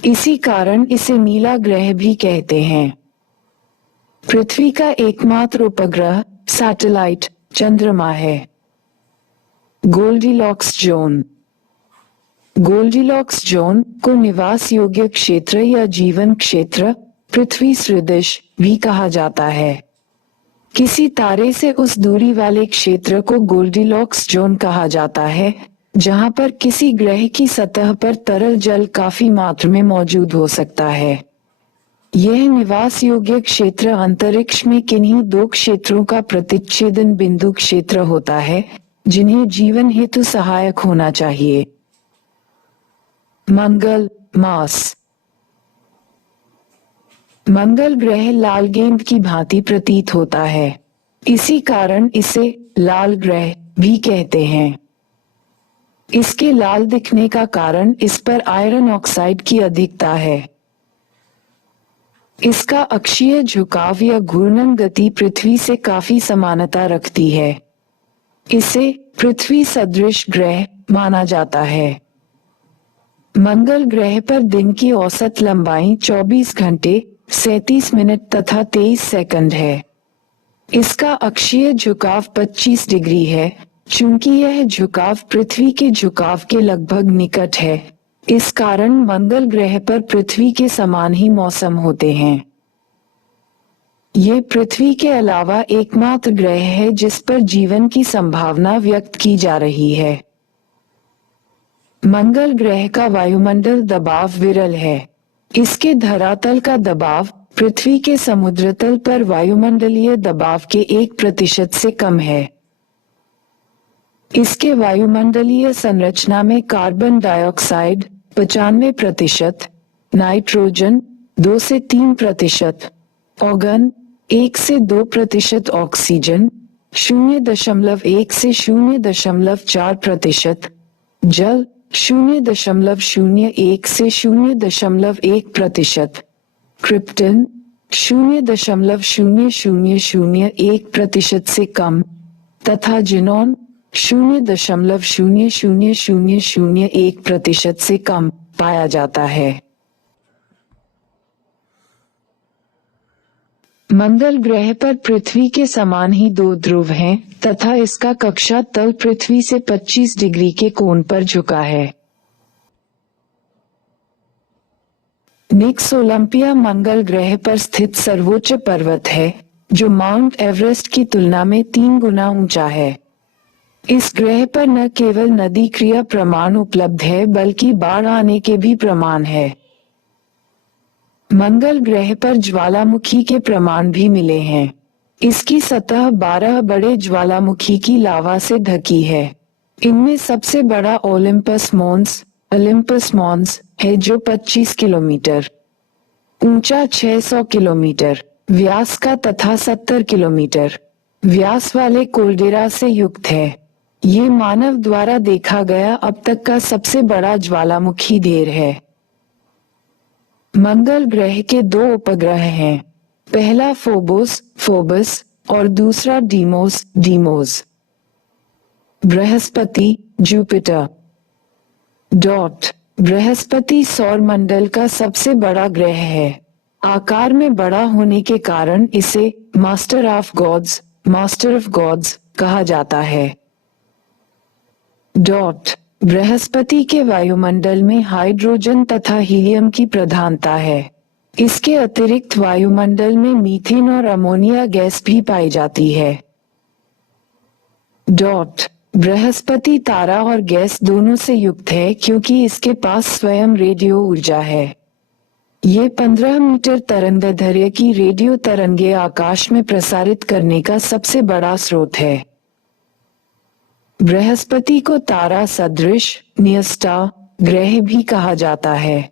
इसी कारण इसे नीला ग्रह भी कहते हैं। पृथ्वी का एकमात्र उपग्रह, सैटेलाइट, चंद्रमा है। Goldilocks zone. गोल्डीलॉक्स जोन को निवास योग्य क्षेत्र या जीवन क्षेत्र, पृथ्वी सदृश भी कहा जाता है। किसी तारे से उस दूरी वाले क्षेत्र को गोल्डीलॉक्स जोन कहा जाता है, जहां पर किसी ग्रह की सतह पर तरल जल काफी मात्रा में मौजूद हो सकता है। यह निवास योग्य क्षेत्र अंतरिक्ष में किन्हीं 2 क्षेत्रों का प्रतिच्छेदन बिंदु क्षेत्र होता है, जिन्हें जीवन हेतु सहायक होना चाहिए। मंगल, मार्स। मंगल ग्रह लाल गेंद की भांति प्रतीत होता है। इसी कारण इसे लाल ग्रह भी कहते हैं। इसके लाल दिखने का कारण इस पर आयरन ऑक्साइड की अधिकता है। इसका अक्षीय झुकाव या घूर्णन गति पृथ्वी से काफी समानता रखती है। इसे पृथ्वी सदृश ग्रह माना जाता है। मंगल ग्रह पर दिन की औसत लंबाई 24 घंटे 37 मिनट तथा 23 सेकंड है। इसका अक्षीय झुकाव 25 डिग्री है। चूंकि यह झुकाव पृथ्वी के झुकाव के लगभग निकट है, इस कारण मंगल ग्रह पर पृथ्वी के समान ही मौसम होते हैं। ये पृथ्वी के अलावा एकमात्र ग्रह है जिस पर जीवन की संभावना व्यक्त की जा रही है। मंगल ग्रह का वायुमंडल दबाव विरल है। इसके धरातल का दबाव पृथ्वी के समुद्र तल पर वायुमंडलीय दबाव के 1% से कम है। इसके वायुमंडलीय संरचना में कार्बन डाइऑक्साइड 95%, नाइट्रोजन 2 से 3%, ऑर्गन 1 से 2%, ऑक्सीजन 0.1 से 0.4%, जल 0.01 से 0.1%, क्रिप्टन 0.0001% से कम तथा जिनोन 0.0001% से कम पाया जाता है। मंगल ग्रह पर पृथ्वी के समान ही 2 ध्रुव हैं तथा इसका कक्षा तल पृथ्वी से 25 डिग्री के कोण पर झुका है। निक्स ओलंपिया मंगल ग्रह पर स्थित सर्वोच्च पर्वत है जो माउंट एवरेस्ट की तुलना में 3 गुना ऊंचा है। इस ग्रह पर न केवल नदी क्रिया प्रमाण उपलब्ध है बल्कि बाढ़ आने के भी प्रमाण है। मंगल ग्रह पर ज्वालामुखी के प्रमाण भी मिले हैं। इसकी सतह 12 बड़े ज्वालामुखी की लावा से ढकी है। इनमें सबसे बड़ा ओलिम्पस मॉन्स है जो 25 किलोमीटर ऊंचा 600 किलोमीटर व्यास का तथा 70 किलोमीटर व्यास वाले कोल्डेरा से युक्त है। ये मानव द्वारा देखा गया अब तक का सबसे बड़ा ज्वालामुखी ढेर है। मंगल ग्रह के 2 उपग्रह हैं। पहला फोबस और दूसरा डीमोस। बृहस्पति जुपिटर। बृहस्पति सौर मंडल का सबसे बड़ा ग्रह है। आकार में बड़ा होने के कारण इसे मास्टर ऑफ गॉड्स कहा जाता है। बृहस्पति के वायुमंडल में हाइड्रोजन तथा हीलियम की प्रधानता है। इसके अतिरिक्त वायुमंडल में मीथेन और अमोनिया गैस भी पाई जाती है। बृहस्पति तारा और गैस दोनों से युक्त है क्योंकि इसके पास स्वयं रेडियो ऊर्जा है। ये 15 मीटर तरंगदैर्घ्य की रेडियो तरंगे आकाश में प्रसारित करने का सबसे बड़ा स्रोत है। बृहस्पति को तारा सदृश नियस्टा ग्रह भी कहा जाता है।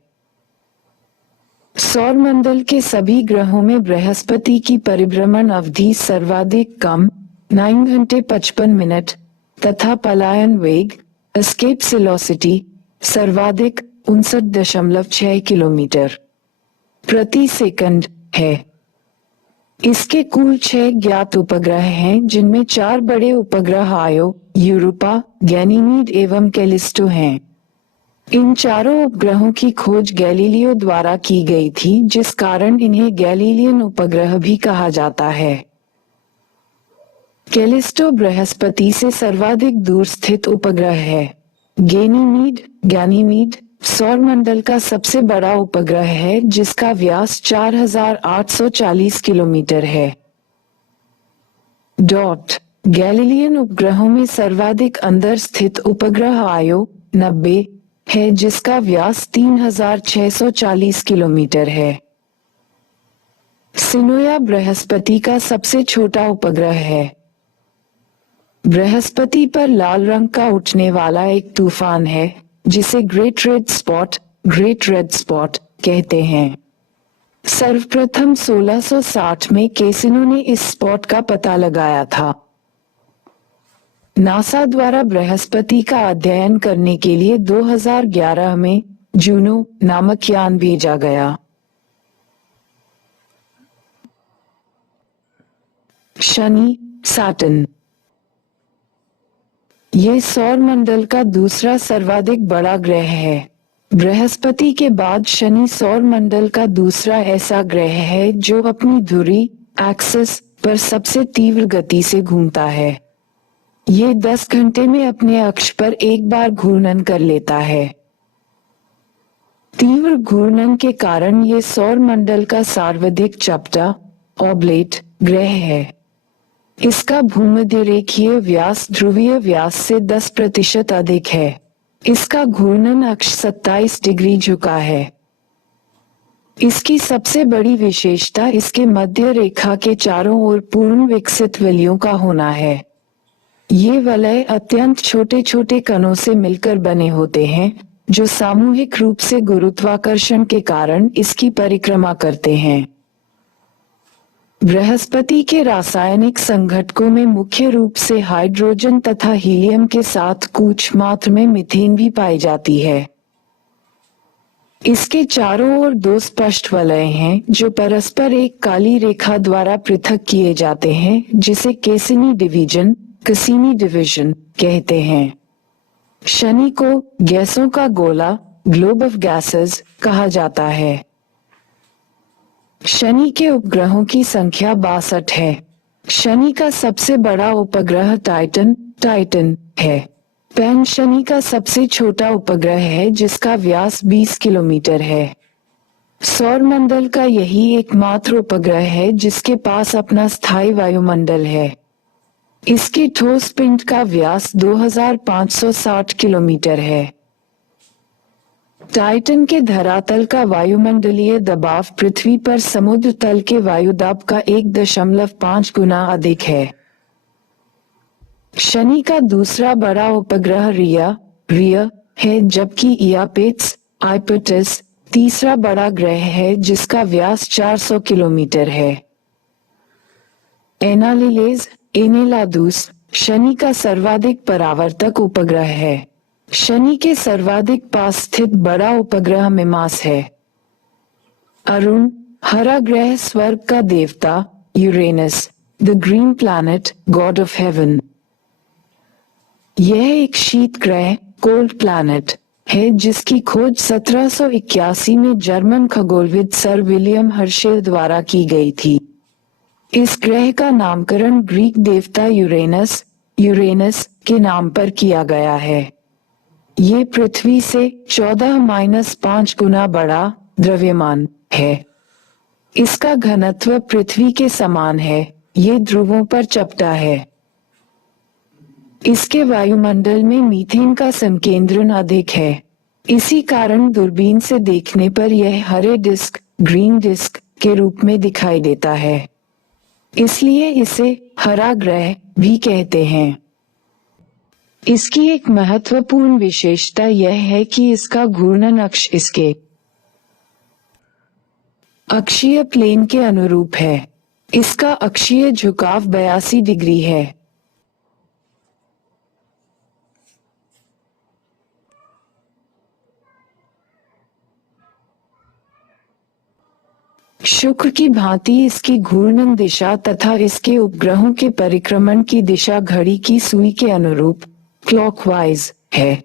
सौर मंडल के सभी ग्रहों में बृहस्पति की परिभ्रमण अवधि सर्वाधिक कम 9 घंटे 55 मिनट तथा पलायन वेग एस्केप वेलोसिटी सर्वाधिक 59.6 किलोमीटर प्रति सेकंड है। इसके कुल 6 ज्ञात उपग्रह हैं जिनमें 4 बड़े उपग्रह आयो, यूरोपा, गैनीमीड एवं कैलिस्टो हैं। इन चारों उपग्रहों की खोज गैलीलियो द्वारा की गई थी जिस कारण इन्हें गैलीलियन उपग्रह भी कहा जाता है। कैलिस्टो बृहस्पति से सर्वाधिक दूर स्थित उपग्रह है। गैनीमीड सौर मंडल का सबसे बड़ा उपग्रह है जिसका व्यास 4840 किलोमीटर है। गैलीलियन उपग्रहों में सर्वाधिक अंदर स्थित उपग्रह आयो 90 है जिसका व्यास 3640 किलोमीटर है। सिनोया बृहस्पति का सबसे छोटा उपग्रह है। बृहस्पति पर लाल रंग का उठने वाला एक तूफान है जिसे ग्रेट रेड स्पॉट कहते हैं। सर्वप्रथम 1660 में केसिनो ने इस स्पॉट का पता लगाया था। नासा द्वारा बृहस्पति का अध्ययन करने के लिए 2011 में जूनो नामक यान भेजा गया। शनि सैटर्न ये सौर मंडल का दूसरा सर्वाधिक बड़ा ग्रह है। बृहस्पति के बाद शनि सौर मंडल का दूसरा ऐसा ग्रह है जो अपनी धुरी एक्सिस पर सबसे तीव्र गति से घूमता है। ये 10 घंटे में अपने अक्ष पर एक बार घूर्णन कर लेता है। तीव्र घूर्णन के कारण ये सौर मंडल का सर्वाधिक चपटा ऑब्लेट ग्रह है। इसका भूमध्य रेखीय व्यास ध्रुवीय व्यास से 10% अधिक है। इसका घूर्णन अक्ष 27 डिग्री झुका है। इसकी सबसे बड़ी विशेषता इसके मध्य रेखा के चारों ओर पूर्ण विकसित वलयों का होना है। ये वलय अत्यंत छोटे छोटे कणों से मिलकर बने होते हैं जो सामूहिक रूप से गुरुत्वाकर्षण के कारण इसकी परिक्रमा करते हैं। बृहस्पति के रासायनिक संघटकों में मुख्य रूप से हाइड्रोजन तथा हीलियम के साथ कुछ मात्रा में मीथेन भी पाई जाती है। इसके चारों ओर दो स्पष्ट वलय हैं जो परस्पर एक काली रेखा द्वारा पृथक किए जाते हैं, जिसे कैसिनी डिवीजन कहते हैं। शनि को गैसों का गोला ग्लोब ऑफ गैसेस कहा जाता है। शनि के उपग्रहों की संख्या 62 है। शनि का सबसे बड़ा उपग्रह टाइटन है। पैन शनि का सबसे छोटा उपग्रह है जिसका व्यास 20 किलोमीटर है। सौरमंडल का यही एकमात्र उपग्रह है जिसके पास अपना स्थायी वायुमंडल है। इसके ठोस पिंड का व्यास 2560 किलोमीटर है। टाइटन के धरातल का वायुमंडलीय दबाव पृथ्वी पर समुद्र तल के वायुदाब का 1.5 गुना अधिक है। शनि का दूसरा बड़ा उपग्रह रिया है, जबकि आइपेटस तीसरा बड़ा ग्रह है जिसका व्यास 400 किलोमीटर है। एनेलादुस शनि का सर्वाधिक परावर्तक उपग्रह है। शनि के सर्वाधिक पास स्थित बड़ा उपग्रह मिमास है। अरुण हरा ग्रह स्वर्ग का देवता Uranus, the green planet, God of haven. यह एक शीत ग्रह कोल्ड प्लैनेट है जिसकी खोज 1781 में जर्मन खगोलविद सर विलियम हर्शेल द्वारा की गई थी। इस ग्रह का नामकरण ग्रीक देवता यूरेनस के नाम पर किया गया है। ये पृथ्वी से 14-5 गुना बड़ा द्रव्यमान है। इसका घनत्व पृथ्वी के समान है। ये ध्रुवों पर चपटा है। इसके वायुमंडल में मीथेन का संकेंद्रण अधिक है। इसी कारण दूरबीन से देखने पर यह हरे डिस्क ग्रीन डिस्क के रूप में दिखाई देता है। इसलिए इसे हरा ग्रह भी कहते हैं। इसकी एक महत्वपूर्ण विशेषता यह है कि इसका घूर्णन अक्ष इसके अक्षीय प्लेन के अनुरूप है। इसका अक्षीय झुकाव 82 डिग्री है। शुक्र की भांति इसकी घूर्णन दिशा तथा इसके उपग्रहों के परिक्रमण की दिशा घड़ी की सुई के अनुरूप क्लॉकवाइज है।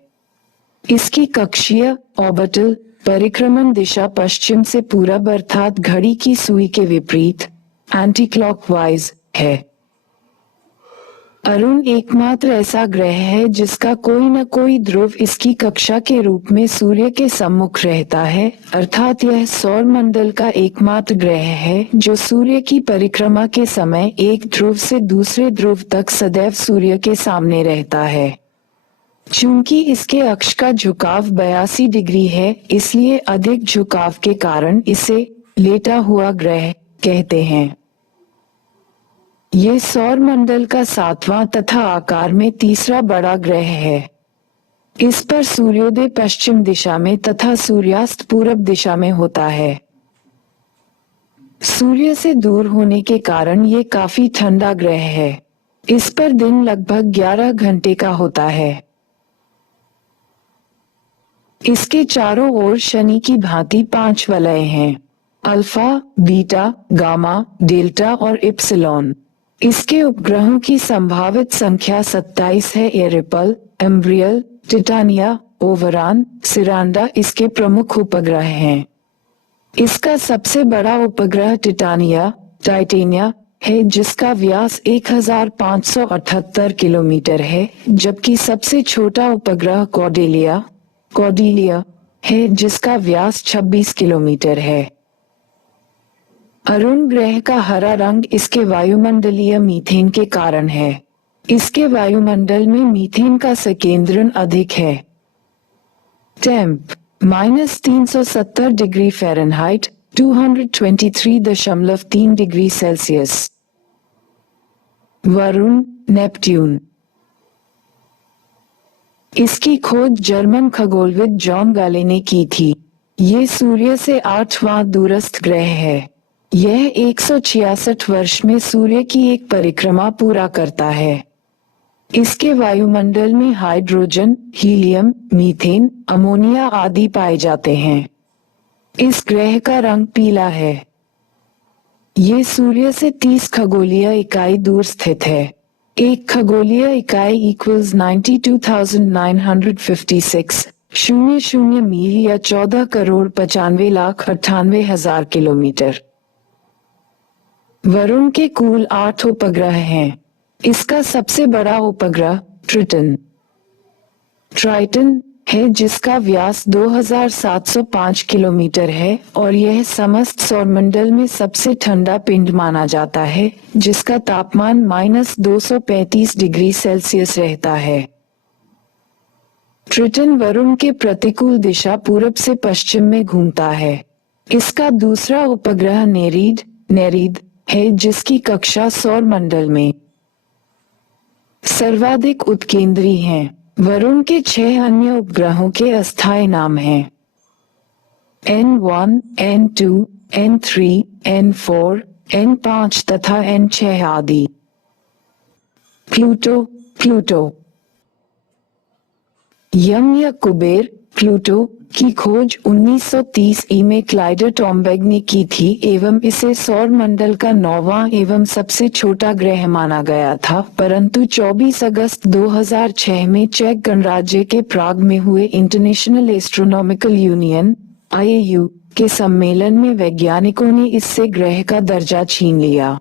इसकी कक्षीय ऑर्बिटल परिक्रमण दिशा पश्चिम से पूरब अर्थात घड़ी की सुई के विपरीत एंटी क्लॉकवाइज है। अरुण एकमात्र ऐसा ग्रह है जिसका कोई न कोई ध्रुव इसकी कक्षा के रूप में सूर्य के सम्मुख रहता है, अर्थात यह सौर मंडल का एकमात्र ग्रह है जो सूर्य की परिक्रमा के समय एक ध्रुव से दूसरे ध्रुव तक सदैव सूर्य के सामने रहता है। चूंकि इसके अक्ष का झुकाव 82 डिग्री है, इसलिए अधिक झुकाव के कारण इसे लेटा हुआ ग्रह कहते हैं। ये सौर मंडल का 7वां तथा आकार में तीसरा बड़ा ग्रह है। इस पर सूर्योदय पश्चिम दिशा में तथा सूर्यास्त पूरब दिशा में होता है। सूर्य से दूर होने के कारण ये काफी ठंडा ग्रह है। इस पर दिन लगभग 11 घंटे का होता है। इसके चारों ओर शनि की भांति 5 वलय हैं, अल्फा, बीटा, गामा, डेल्टा और इप्सिलॉन। इसके उपग्रहों की संभावित संख्या 27 है। एरिपल, एम्ब्रियल, टिटानिया, ओवरान, सिरांडा इसके प्रमुख उपग्रह हैं। इसका सबसे बड़ा उपग्रह टाइटेनिया है जिसका व्यास 1578 किलोमीटर है, जबकि सबसे छोटा उपग्रह कॉर्डेलिया है जिसका व्यास 26 किलोमीटर है। अरुण ग्रह का हरा रंग इसके वायुमंडलीय मीथेन के कारण है। इसके वायुमंडल में मीथेन का संकेंद्रण अधिक है। Temp -370 degree Fahrenheit 223.3 degree Celsius. Varun Neptune. इसकी खोज जर्मन खगोलविद जॉन गाले ने की थी। ये सूर्य से 8वां दूरस्थ ग्रह है। यह 166 वर्ष में सूर्य की एक परिक्रमा पूरा करता है। इसके वायुमंडल में हाइड्रोजन, हीलियम, मीथेन, अमोनिया आदि पाए जाते हैं। इस ग्रह का रंग पीला है। ये सूर्य से 30 खगोलीय इकाई दूर स्थित है। एक खगोलीय इकाई इक्वल्स 92,956 मील या 14,95,98,000 किलोमीटर। वरुण के कुल 8 उपग्रह हैं। इसका सबसे बड़ा उपग्रह ट्राइटन है, जिसका व्यास 2,705 किलोमीटर है और यह समस्त सौरमंडल में सबसे ठंडा पिंड माना जाता है, जिसका तापमान -235 डिग्री सेल्सियस रहता है। ट्रिटन वरुण के प्रतिकूल दिशा पूरब से पश्चिम में घूमता है। इसका दूसरा उपग्रह नेरीड है, जिसकी कक्षा सौरमंडल में सर्वाधिक उत्केंद्री हैं। वरुण के 6 अन्य उपग्रहों के अस्थायी नाम हैं N1, N2, N3, N4, N5 तथा N6 आदि। प्लूटो यम या कुबेर प्लूटो की खोज 1930 में क्लाइडर टॉम्बेग ने की थी एवं इसे सौरमंडल का 9वां एवं सबसे छोटा ग्रह माना गया था, परंतु 24 अगस्त 2006 में चेक गणराज्य के प्राग में हुए इंटरनेशनल एस्ट्रोनॉमिकल यूनियन (IAU) के सम्मेलन में वैज्ञानिकों ने इससे ग्रह का दर्जा छीन लिया।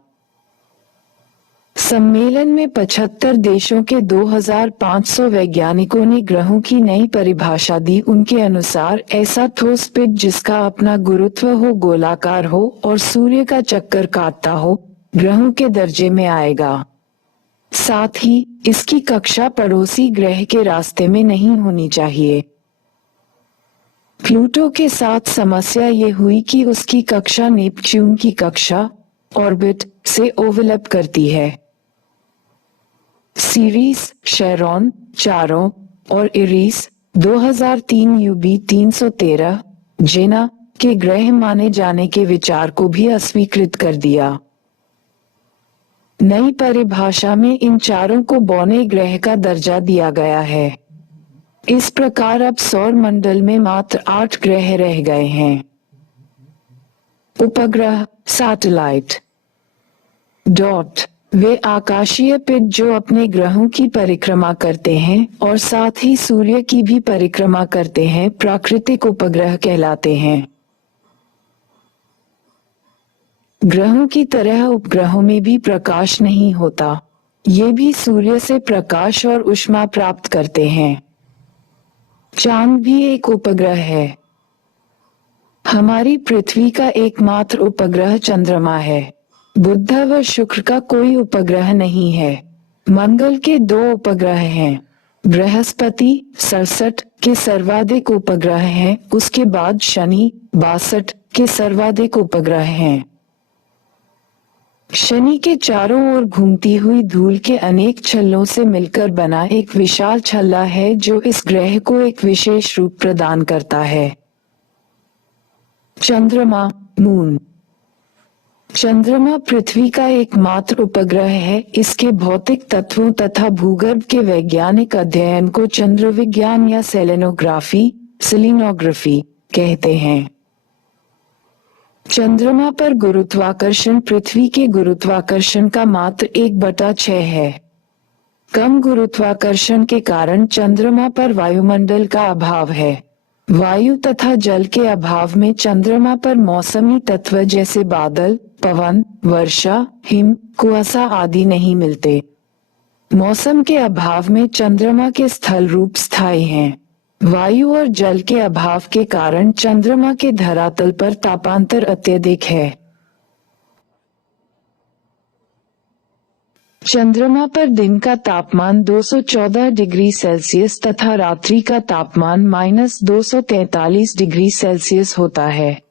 सम्मेलन में 75 देशों के 2,500 वैज्ञानिकों ने ग्रहों की नई परिभाषा दी। उनके अनुसार ऐसा ठोस पिंड जिसका अपना गुरुत्व हो, गोलाकार हो और सूर्य का चक्कर काटता हो, ग्रहों के दर्जे में आएगा। साथ ही इसकी कक्षा पड़ोसी ग्रह के रास्ते में नहीं होनी चाहिए। प्लूटो के साथ समस्या ये हुई कि उसकी कक्षा नेपच्यून की कक्षा ऑर्बिट से ओवरलैप करती है। सीरीज, शेरॉन, चारों और इरीस 2003 UB 313 जेना के ग्रह माने जाने के विचार को भी अस्वीकृत कर दिया। नई परिभाषा में इन चारों को बौने ग्रह का दर्जा दिया गया है। इस प्रकार अब सौरमंडल में मात्र 8 ग्रह रह गए हैं। उपग्रह, सैटेलाइट। वे आकाशीय पिंड जो अपने ग्रहों की परिक्रमा करते हैं और साथ ही सूर्य की भी परिक्रमा करते हैं, प्राकृतिक उपग्रह कहलाते हैं। ग्रहों की तरह उपग्रहों में भी प्रकाश नहीं होता। ये भी सूर्य से प्रकाश और ऊष्मा प्राप्त करते हैं। चांद भी एक उपग्रह है। हमारी पृथ्वी का एकमात्र उपग्रह चंद्रमा है। बुध व शुक्र का कोई उपग्रह नहीं है। मंगल के 2 उपग्रह हैं। बृहस्पति 67 के सर्वाधिक उपग्रह हैं, उसके बाद शनि 62 के सर्वाधिक उपग्रह हैं। शनि के चारों ओर घूमती हुई धूल के अनेक छल्लों से मिलकर बना एक विशाल छल्ला है जो इस ग्रह को एक विशेष रूप प्रदान करता है। चंद्रमा, मून। चंद्रमा पृथ्वी का एकमात्र उपग्रह है। इसके भौतिक तत्वों तथा भूगर्भ के वैज्ञानिक अध्ययन को चंद्र विज्ञान या सेलेनोग्राफी कहते हैं। चंद्रमा पर गुरुत्वाकर्षण पृथ्वी के गुरुत्वाकर्षण का मात्र 1/6 है। कम गुरुत्वाकर्षण के कारण चंद्रमा पर वायुमंडल का अभाव है। वायु तथा जल के अभाव में चंद्रमा पर मौसमी तत्व जैसे बादल, पवन, वर्षा, हिम, कुआसा आदि नहीं मिलते। मौसम के अभाव में चंद्रमा के स्थल रूप स्थायी हैं। वायु और जल के अभाव के कारण चंद्रमा के धरातल पर तापांतर अत्यधिक है। चंद्रमा पर दिन का तापमान 214 डिग्री सेल्सियस तथा रात्रि का तापमान -243 डिग्री सेल्सियस होता है।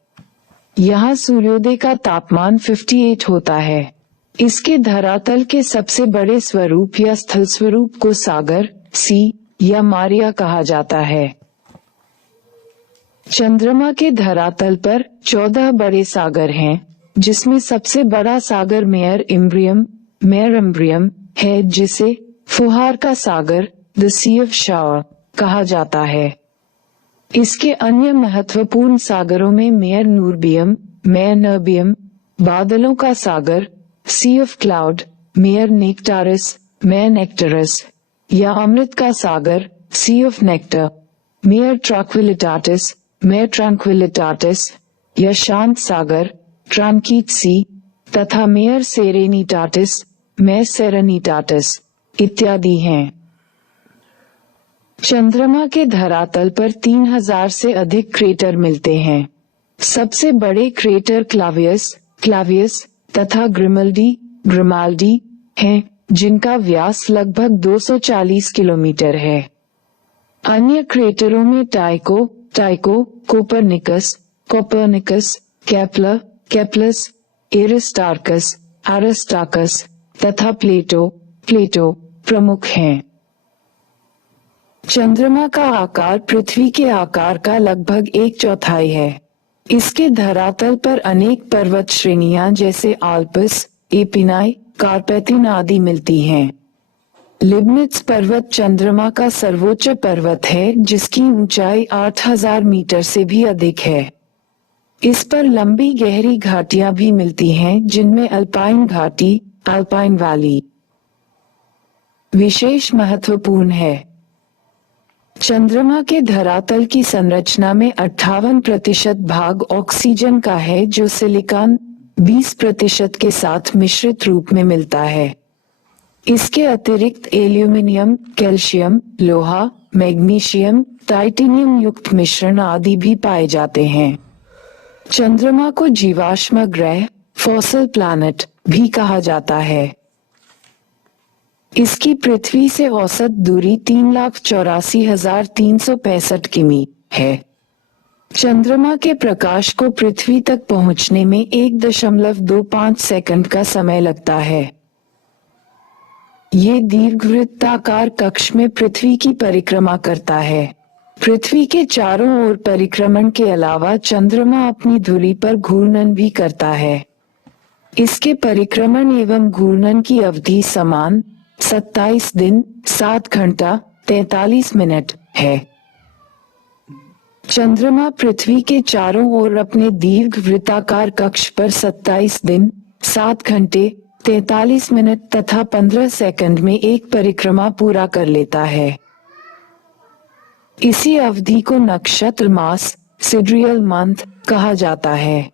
यहाँ सूर्योदय का तापमान 58 होता है। इसके धरातल के सबसे बड़े स्वरूप या स्थल स्वरूप को सागर, सी या मारिया कहा जाता है। चंद्रमा के धरातल पर 14 बड़े सागर हैं, जिसमें सबसे बड़ा सागर मेयर इम्ब्रियम है, जिसे फुहार का सागर, द सी ऑफ शावर कहा जाता है। इसके अन्य महत्वपूर्ण सागरों में मेयर नूरबियम, मेयर नर्बियम, बादलों का सागर, sea of cloud, Mare Nectaris, Mare Nectaris, या अमृत का सागर, sea of nectar, Mare Tranquillitatis, Mare Tranquillitatis, या शांत सागर, ट्रांकीट सी, तथा मेयर सेरेनिटाटिस, मेयर सेरेनिटाटिस इत्यादि हैं। चंद्रमा के धरातल पर 3000 से अधिक क्रेटर मिलते हैं। सबसे बड़े क्रेटर क्लावियस तथा ग्रिमाल्डी हैं, जिनका व्यास लगभग 240 किलोमीटर है। अन्य क्रेटरों में टाइको, कोपरनिकस, केपलस, एरिस्टार्कस तथा प्लेटो प्रमुख हैं। चंद्रमा का आकार पृथ्वी के आकार का लगभग 1/4 है। इसके धरातल पर अनेक पर्वत श्रेणियां जैसे आल्प्स, एपिनाई, कार्पेथिन आदि मिलती हैं। लिबनिट्स पर्वत चंद्रमा का सर्वोच्च पर्वत है, जिसकी ऊंचाई 8000 मीटर से भी अधिक है। इस पर लंबी गहरी घाटियां भी मिलती हैं, जिनमें अल्पाइन घाटी, अल्पाइन वैली विशेष महत्वपूर्ण है। चंद्रमा के धरातल की संरचना में 58% भाग ऑक्सीजन का है, जो सिलिकॉन 20% के साथ मिश्रित रूप में मिलता है। इसके अतिरिक्त एल्यूमिनियम, कैल्शियम, लोहा, मैग्नीशियम, टाइटेनियम युक्त मिश्रण आदि भी पाए जाते हैं। चंद्रमा को जीवाश्म ग्रह, फॉसिल प्लैनेट भी कहा जाता है। इसकी पृथ्वी से औसत दूरी 3,84,365 किमी है। चंद्रमा के प्रकाश को पृथ्वी तक पहुंचने में 1.25 सेकंड का समय लगता है। ये दीर्घवृत्ताकार कक्ष में पृथ्वी की परिक्रमा करता है। पृथ्वी के चारों ओर परिक्रमण के अलावा चंद्रमा अपनी धुरी पर घूर्णन भी करता है। इसके परिक्रमण एवं घूर्णन की अवधि समान 27 दिन 7 घंटा 43 मिनट है। चंद्रमा पृथ्वी के चारों ओर अपने दीर्घवृत्ताकार कक्ष पर 27 दिन 7 घंटे 43 मिनट तथा 15 सेकंड में एक परिक्रमा पूरा कर लेता है। इसी अवधि को नक्षत्र मास, सिडरियल मंथ कहा जाता है।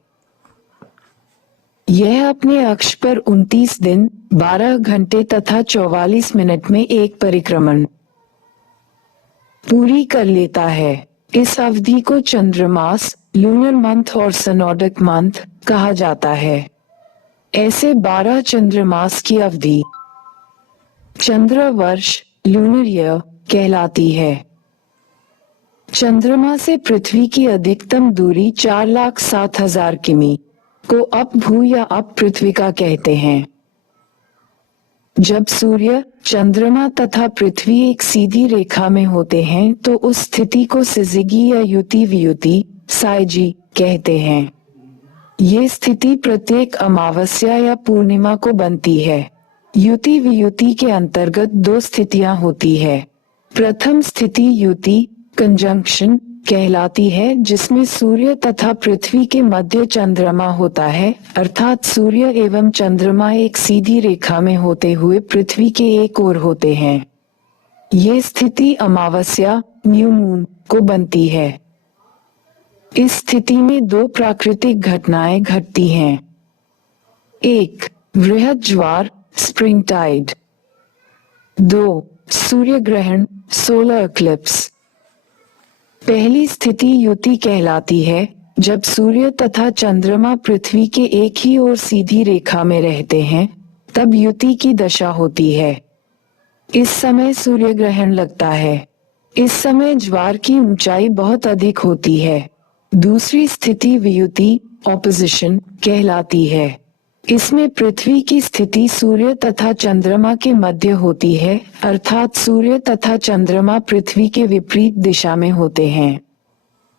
यह अपने अक्ष पर 29 दिन 12 घंटे तथा 44 मिनट में एक परिक्रमण पूरी कर लेता है। इस अवधि को चंद्रमास, लूनर मंथ और सिनोडिक मंथ कहा जाता है। ऐसे 12 चंद्रमास की अवधि चंद्र वर्ष, लूनर ईयर कहलाती है। चंद्रमा से पृथ्वी की अधिकतम दूरी 4,07,000 किमी को अपभू या अपपृथ्विका कहते हैं। जब सूर्य, चंद्रमा तथा पृथ्वी एक सीधी रेखा में होते हैं तो उस स्थिति को सिजिगी या युति वियुति साइजी कहते हैं। ये स्थिति प्रत्येक अमावस्या या पूर्णिमा को बनती है। युति वियुति के अंतर्गत 2 स्थितियां होती है। प्रथम स्थिति युति कंजंक्शन कहलाती है, जिसमें सूर्य तथा पृथ्वी के मध्य चंद्रमा होता है, अर्थात सूर्य एवं चंद्रमा एक सीधी रेखा में होते हुए पृथ्वी के एक ओर होते हैं। ये स्थिति अमावस्या, न्यू मून को बनती है। इस स्थिति में 2 प्राकृतिक घटनाएं घटती हैं। 1. वृहद ज्वार, स्प्रिंग टाइड। 2. सूर्य ग्रहण, सोलर इक्लिप्स। पहली स्थिति युति कहलाती है, जब सूर्य तथा चंद्रमा पृथ्वी के एक ही ओर सीधी रेखा में रहते हैं, तब युति की दशा होती है। इस समय सूर्य ग्रहण लगता है। इस समय ज्वार की ऊंचाई बहुत अधिक होती है। दूसरी स्थिति वियुति, ऑपोजिशन कहलाती है। इसमें पृथ्वी की स्थिति सूर्य तथा चंद्रमा के मध्य होती है, अर्थात सूर्य तथा चंद्रमा पृथ्वी के विपरीत दिशा में होते हैं।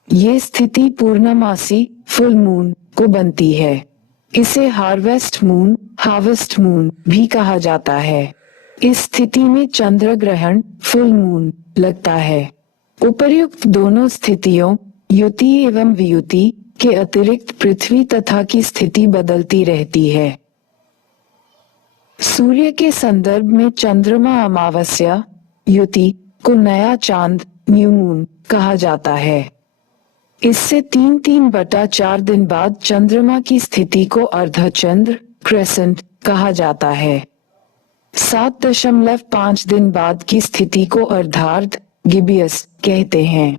ये स्थिति पूर्णमासी, फुल मून को बनती है। इसे हार्वेस्ट मून भी कहा जाता है। इस स्थिति में चंद्र ग्रहण, फुल मून लगता है। उपर्युक्त दोनों स्थितियों युति एवं वियुति के अतिरिक्त पृथ्वी तथा की स्थिति बदलती रहती है। सूर्य के संदर्भ में चंद्रमा अमावस्या युति को नया चांद न्यू मून कहा जाता है। इससे 3/4 दिन बाद चंद्रमा की स्थिति को अर्धचंद्र क्रेसेंट कहा जाता है। 7.5 दिन बाद की स्थिति को अर्धार्ध गिबियस कहते हैं।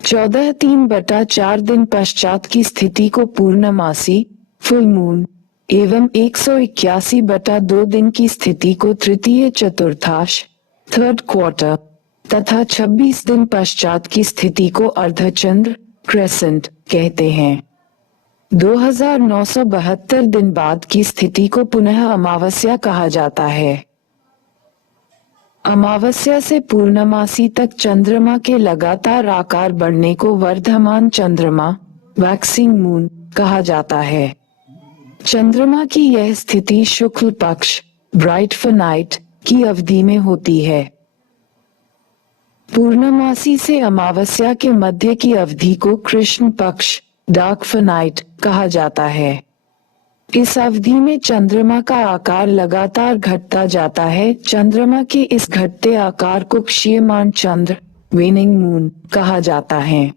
14/3 दिन पश्चात की स्थिति को पूर्णमासी फुल मून एवं 181/2 दिन की स्थिति को तृतीय चतुर्थांश थर्ड क्वार्टर तथा 26 दिन पश्चात की स्थिति को अर्धचंद्र क्रेसेंट कहते हैं। 2972 दिन बाद की स्थिति को पुनः अमावस्या कहा जाता है। अमावस्या से पूर्णमासी तक चंद्रमा के लगातार आकार बढ़ने को वर्धमान चंद्रमा वैक्सिंग मून कहा जाता है। चंद्रमा की यह स्थिति शुक्ल पक्ष ब्राइट नाइट की अवधि में होती है। पूर्णमासी से अमावस्या के मध्य की अवधि को कृष्ण पक्ष डार्क नाइट कहा जाता है। इस अवधि में चंद्रमा का आकार लगातार घटता जाता है। चंद्रमा के इस घटते आकार को क्षीयमान चंद्र वेनिंग मून कहा जाता है।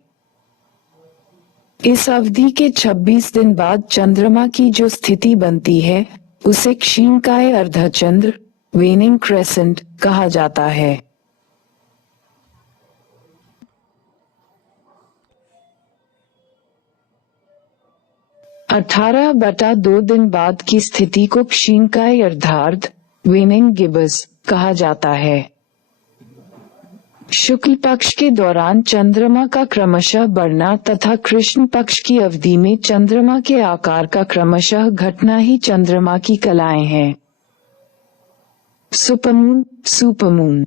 इस अवधि के 26 दिन बाद चंद्रमा की जो स्थिति बनती है उसे क्षीणकाय अर्धचंद्र वेनिंग क्रेसेंट कहा जाता है। 18/2 दिन बाद की स्थिति को क्षीणकाय अर्धार्ध वेनिंग गिबस कहा जाता है। शुक्ल पक्ष के दौरान चंद्रमा का क्रमशः बढ़ना तथा कृष्ण पक्ष की अवधि में चंद्रमा के आकार का क्रमशः घटना ही चंद्रमा की कलाएं हैं। सुपरमून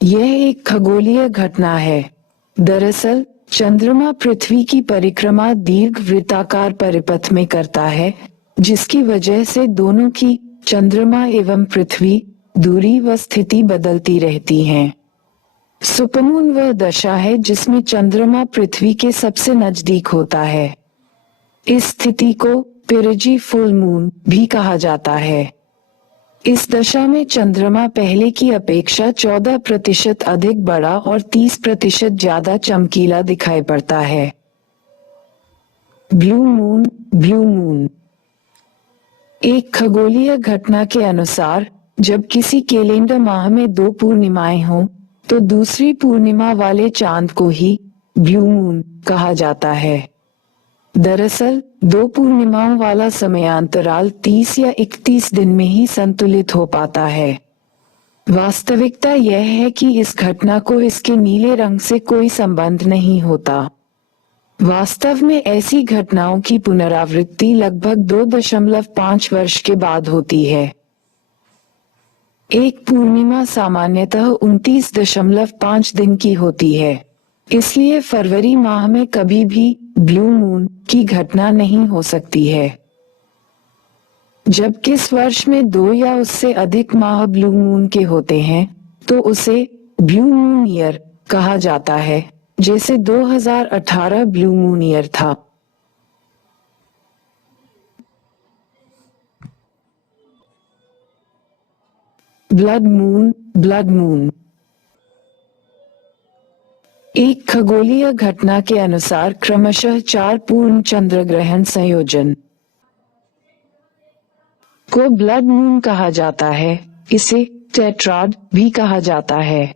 यह एक खगोलीय घटना है। दरअसल चंद्रमा पृथ्वी की परिक्रमा दीर्घ वृत्ताकार परिपथ में करता है, जिसकी वजह से दोनों की चंद्रमा एवं पृथ्वी दूरी व स्थिति बदलती रहती हैं। सुपरमून वह दशा है जिसमें चंद्रमा पृथ्वी के सबसे नजदीक होता है। इस स्थिति को पेरिजी फुल मून भी कहा जाता है। इस दशा में चंद्रमा पहले की अपेक्षा 14% अधिक बड़ा और 30% ज्यादा चमकीला दिखाई पड़ता है। ब्लू मून एक खगोलीय घटना के अनुसार जब किसी कैलेंडर माह में 2 पूर्णिमाएं हों तो दूसरी पूर्णिमा वाले चांद को ही ब्लू मून कहा जाता है। दरअसल 2 पूर्णिमाओं वाला समयांतराल 30 या 31 दिन में ही संतुलित हो पाता है। वास्तविकता यह है कि इस घटना को इसके नीले रंग से कोई संबंध नहीं होता। वास्तव में ऐसी घटनाओं की पुनरावृत्ति लगभग 2.5 वर्ष के बाद होती है। एक पूर्णिमा सामान्यतः 29.5 दिन की होती है, इसलिए फरवरी माह में कभी भी ब्लू मून की घटना नहीं हो सकती है। जब किस वर्ष में 2 या उससे अधिक माह ब्लू मून के होते हैं तो उसे ब्लू मून ईयर कहा जाता है, जैसे 2018 ब्लू मून ईयर था। ब्लड मून एक खगोलीय घटना के अनुसार क्रमशः 4 पूर्ण चंद्र ग्रहण संयोजन को ब्लड मून कहा जाता है। इसे टेट्राड भी कहा जाता है।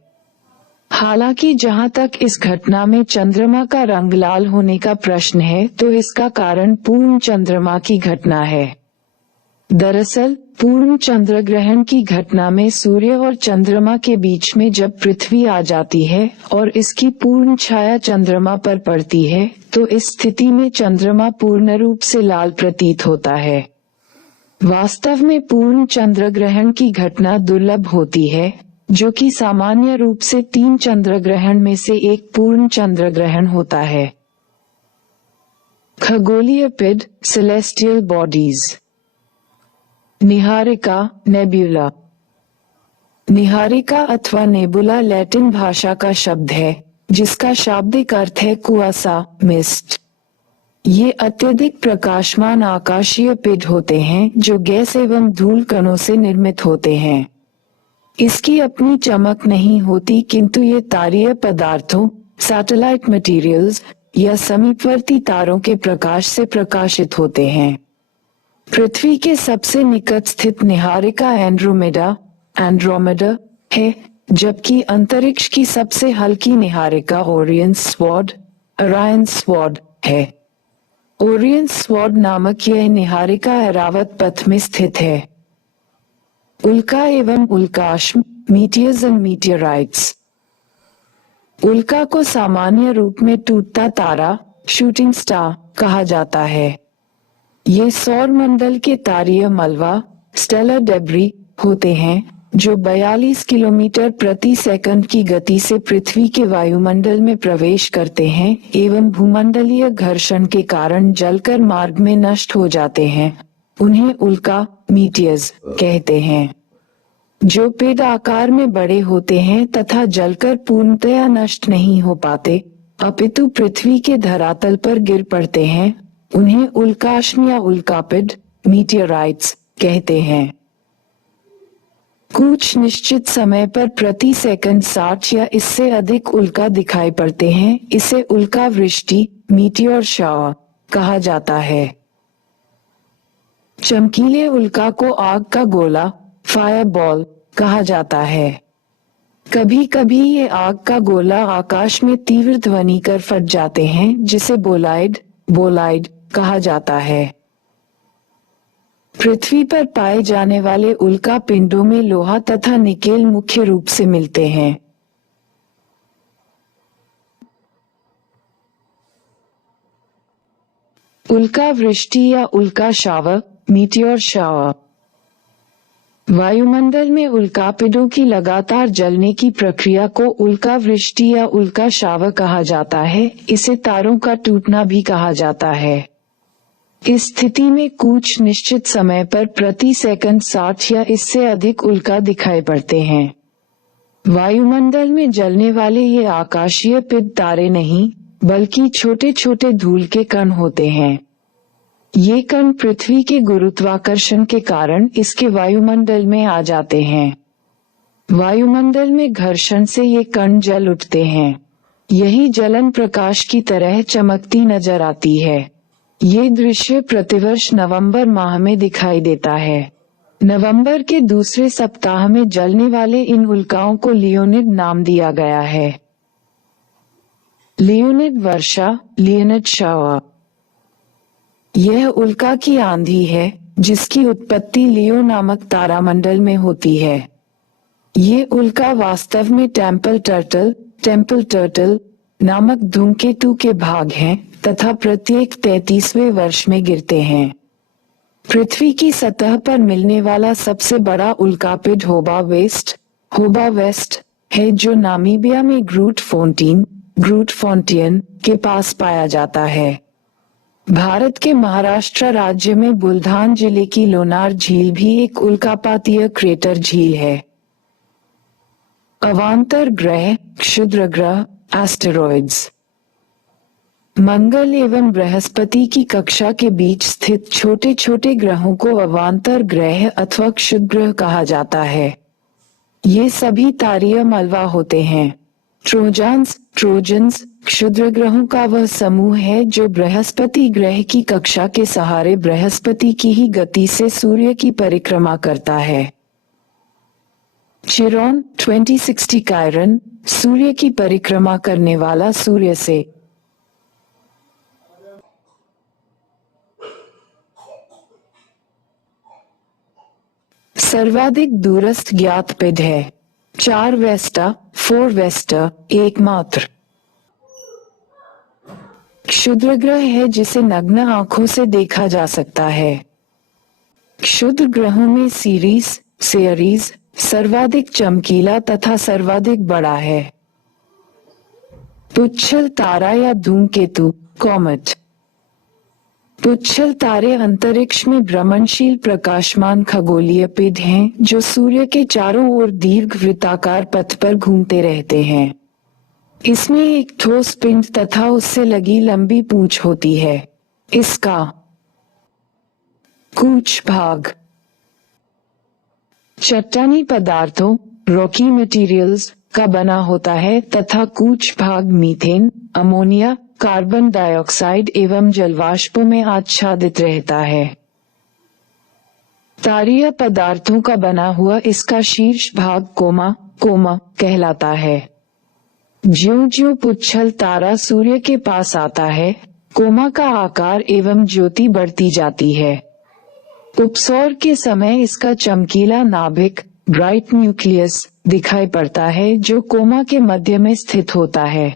हालांकि जहां तक इस घटना में चंद्रमा का रंग लाल होने का प्रश्न है तो इसका कारण पूर्ण चंद्रमा की घटना है। दरअसल पूर्ण चंद्र ग्रहण की घटना में सूर्य और चंद्रमा के बीच में जब पृथ्वी आ जाती है और इसकी पूर्ण छाया चंद्रमा पर पड़ती है तो इस स्थिति में चंद्रमा पूर्ण रूप से लाल प्रतीत होता है। वास्तव में पूर्ण चंद्र ग्रहण की घटना दुर्लभ होती है, जो कि सामान्य रूप से 3 चंद्र ग्रहण में से एक पूर्ण चंद्र ग्रहण होता है। खगोलीय पिंड celestial bodies. Niharika nebula Niharika अथवा नेबुला लैटिन भाषा का शब्द है जिसका शाब्दिक अर्थ है कुआसा, मिस्ट। ये अत्यधिक प्रकाशमान आकाशीय पिंड होते हैं जो गैस एवं धूल कणों से निर्मित होते हैं। इसकी अपनी चमक नहीं होती किंतु ये तारीय पदार्थों, सैटेलाइट मटेरियल्स या समीपवर्ती तारों के प्रकाश से प्रकाशित होते हैं। पृथ्वी के सबसे निकट स्थित निहारिका एंड्रोमेडा है, जबकि अंतरिक्ष की सबसे हल्की निहारिका ओरियन स्वॉर्ड है। ओरियन स्वॉर्ड नामक यह निहारिका ऐरावत पथ में स्थित है। उल्का एवं उल्काश्म, मीटियर्स एंड मीटियोराइट्स। उल्का को सामान्य रूप में टूटता तारा, शूटिंग स्टार कहा जाता है। ये सौर मंडल के तारीय मलबा, स्टेलर डेब्री होते हैं जो 42 किलोमीटर प्रति सेकंड की गति से पृथ्वी के वायुमंडल में प्रवेश करते हैं एवं भूमंडलीय घर्षण के कारण जलकर मार्ग में नष्ट हो जाते हैं। उन्हें उल्का, मीटियर्स कहते हैं, जो पिंड आकार में बड़े होते हैं तथा जलकर पूर्णतया नष्ट नहीं हो पाते अपितु पृथ्वी के धरातल पर गिर पड़ते हैं। उन्हें उल्काश्म या उल्कापिंड, मीटियोराइट्स कहते हैं। कुछ निश्चित समय पर प्रति सेकंड 60 या इससे अधिक उल्का दिखाई पड़ते हैं। इसे उल्का वृष्टि, मीटियोर शावर कहा जाता है। चमकीले उल्का को आग का गोला, फायरबॉल कहा जाता है। कभी कभी ये आग का गोला आकाश में तीव्र ध्वनि कर फट जाते हैं जिसे बोलाइड कहा जाता है। पृथ्वी पर पाए जाने वाले उल्का पिंडों में लोहा तथा निकेल मुख्य रूप से मिलते हैं। उल्का वृष्टि या उल्का शावर, मीटियोर शावर। वायुमंडल में उल्कापिंडों की लगातार जलने की प्रक्रिया को उल्का वृष्टि या उल्का शावर कहा जाता है। इसे तारों का टूटना भी कहा जाता है। इस स्थिति में कुछ निश्चित समय पर प्रति सेकंड 60 या इससे अधिक उल्का दिखाई पड़ते हैं। वायुमंडल में जलने वाले ये आकाशीय पिंड तारे नहीं बल्कि छोटे छोटे धूल के कण होते हैं। ये कण पृथ्वी के गुरुत्वाकर्षण के कारण इसके वायुमंडल में आ जाते हैं। वायुमंडल में घर्षण से ये कण जल उठते हैं। यही जलन प्रकाश की तरह चमकती नजर आती है। ये दृश्य प्रतिवर्ष नवंबर माह में दिखाई देता है। नवंबर के दूसरे सप्ताह में जलने वाले इन उल्काओं को लियोनिड नाम दिया गया है। लियोनिड वर्षा, लियोनिड शावर। यह उल्का की आंधी है जिसकी उत्पत्ति लियो नामक तारामंडल में होती है। ये उल्का वास्तव में टेम्पल टर्टल नामक धूमकेतु के भाग हैं तथा प्रत्येक 33वें वर्ष में गिरते हैं। पृथ्वी की सतह पर मिलने वाला सबसे बड़ा उल्कापिंड होबा वेस्ट है जो नामीबिया में ग्रूट फोंटियन के पास पाया जाता है। भारत के महाराष्ट्र राज्य में बुलधान जिले की लोनार झील भी एक उल्कापातीय क्रेटर झील है। अवांतर ग्रह, क्षुद्र ग्रह, एस्टेरॉइड्स। मंगल एवं बृहस्पति की कक्षा के बीच स्थित छोटे छोटे ग्रहों को अवांतर ग्रह अथवा क्षुद्र ग्रह कहा जाता है। ये सभी तारीय मलबा होते हैं। ट्रोजन्स क्षुद्र ग्रहों का वह समूह है जो बृहस्पति ग्रह की कक्षा के सहारे बृहस्पति की ही गति से सूर्य की परिक्रमा करता है। चिरॉन 2060 कायरन सूर्य की परिक्रमा करने वाला सूर्य से सर्वाधिक दूरस्थ ज्ञात पिंड है। 4 वेस्टा एकमात्र क्षुद्र ग्रह है जिसे नग्न आंखों से देखा जा सकता है। क्षुद्र ग्रहों में सेयरीज सर्वाधिक चमकीला तथा सर्वाधिक बड़ा है। पुच्छल तारा या धूमकेतु कॉमेट पुच्छल तारे अंतरिक्ष में भ्रमणशील प्रकाशमान खगोलीय पिंड हैं जो सूर्य के चारों ओर दीर्घ वृत्ताकार पथ पर घूमते रहते हैं। इसमें एक ठोस पिंड तथा उससे लगी लंबी पूंछ होती है। इसका कूच भाग चट्टानी पदार्थों रॉकी मटेरियल्स का बना होता है तथा कूच भाग मीथेन, अमोनिया, कार्बन डाइऑक्साइड एवं जलवाष्पों में आच्छादित रहता है। तारीय पदार्थों का बना हुआ इसका शीर्ष भाग कोमा कहलाता है। ज्यों-ज्यों पुच्छल तारा सूर्य के पास आता है, कोमा का आकार एवं ज्योति बढ़ती जाती है। उपसौर के समय इसका चमकीला नाभिक ब्राइट न्यूक्लियस दिखाई पड़ता है जो कोमा के मध्य में स्थित होता है।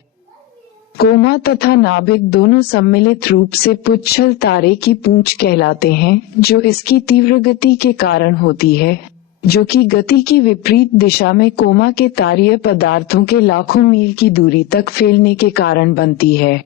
कोमा तथा नाभिक दोनों सम्मिलित रूप से पुच्छल तारे की पूंछ कहलाते हैं जो इसकी तीव्र गति के कारण होती है, जो कि गति की विपरीत दिशा में कोमा के तारीय पदार्थों के लाखों मील की दूरी तक फैलने के कारण बनती है।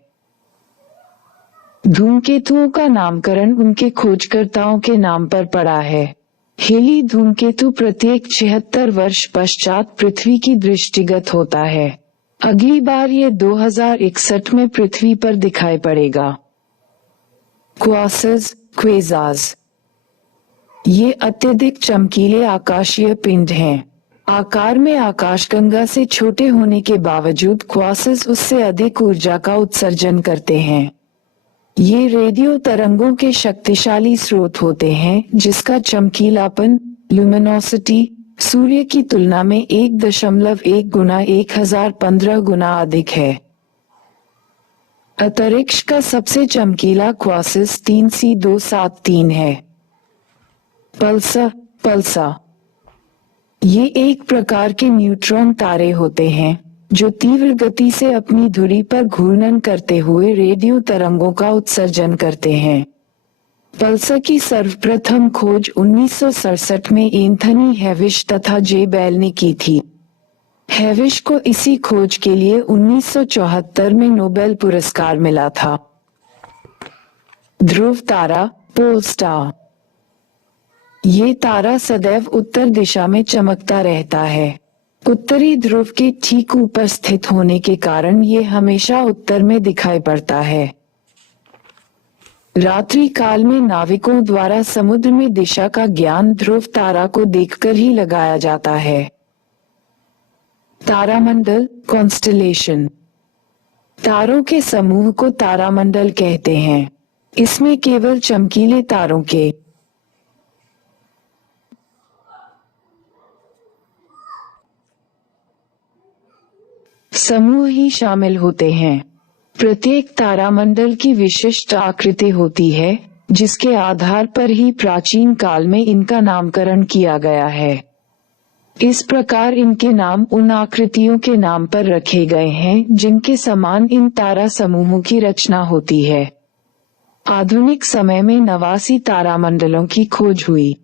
धूमकेतुओं का नामकरण उनके खोजकर्ताओं के नाम पर पड़ा है। हेली धूमकेतु प्रत्येक 76 वर्ष पश्चात पृथ्वी की दृष्टिगत होता है। अगली बार ये 2061 में पृथ्वी पर दिखाई पड़ेगा। क्वासर्स क्वेज़ार्स ये अत्यधिक चमकीले आकाशीय पिंड हैं। आकार में आकाशगंगा से छोटे होने के बावजूद क्वासर्स उससे अधिक ऊर्जा का उत्सर्जन करते हैं। ये रेडियो तरंगों के शक्तिशाली स्रोत होते हैं जिसका चमकीलापन ल्यूमिनोसिटी सूर्य की तुलना में 1.1 गुना 1015 गुना अधिक है। अंतरिक्ष का सबसे चमकीला क्वासिस 3C273 है। पल्सा ये एक प्रकार के न्यूट्रॉन तारे होते हैं जो तीव्र गति से अपनी धुरी पर घूर्णन करते हुए रेडियो तरंगों का उत्सर्जन करते हैं। पल्सर की सर्वप्रथम खोज 1967 में एंथनी हेविश तथा जे बेल ने की थी। हेविश को इसी खोज के लिए 1974 में नोबेल पुरस्कार मिला था। ध्रुव तारा पोल स्टार ये तारा सदैव उत्तर दिशा में चमकता रहता है। उत्तरी ध्रुव के ठीक ऊपर स्थित होने के कारण ये हमेशा उत्तर में दिखाई पड़ता है। रात्रि काल में नाविकों द्वारा समुद्र में दिशा का ज्ञान ध्रुव तारा को देखकर ही लगाया जाता है। तारामंडल कॉन्स्टलेशन तारों के समूह को तारामंडल कहते हैं। इसमें केवल चमकीले तारों के समूह ही शामिल होते हैं। प्रत्येक तारामंडल की विशिष्ट आकृति होती है जिसके आधार पर ही प्राचीन काल में इनका नामकरण किया गया है। इस प्रकार इनके नाम उन आकृतियों के नाम पर रखे गए हैं जिनके समान इन तारा समूहों की रचना होती है। आधुनिक समय में 89 तारामंडलों की खोज हुई।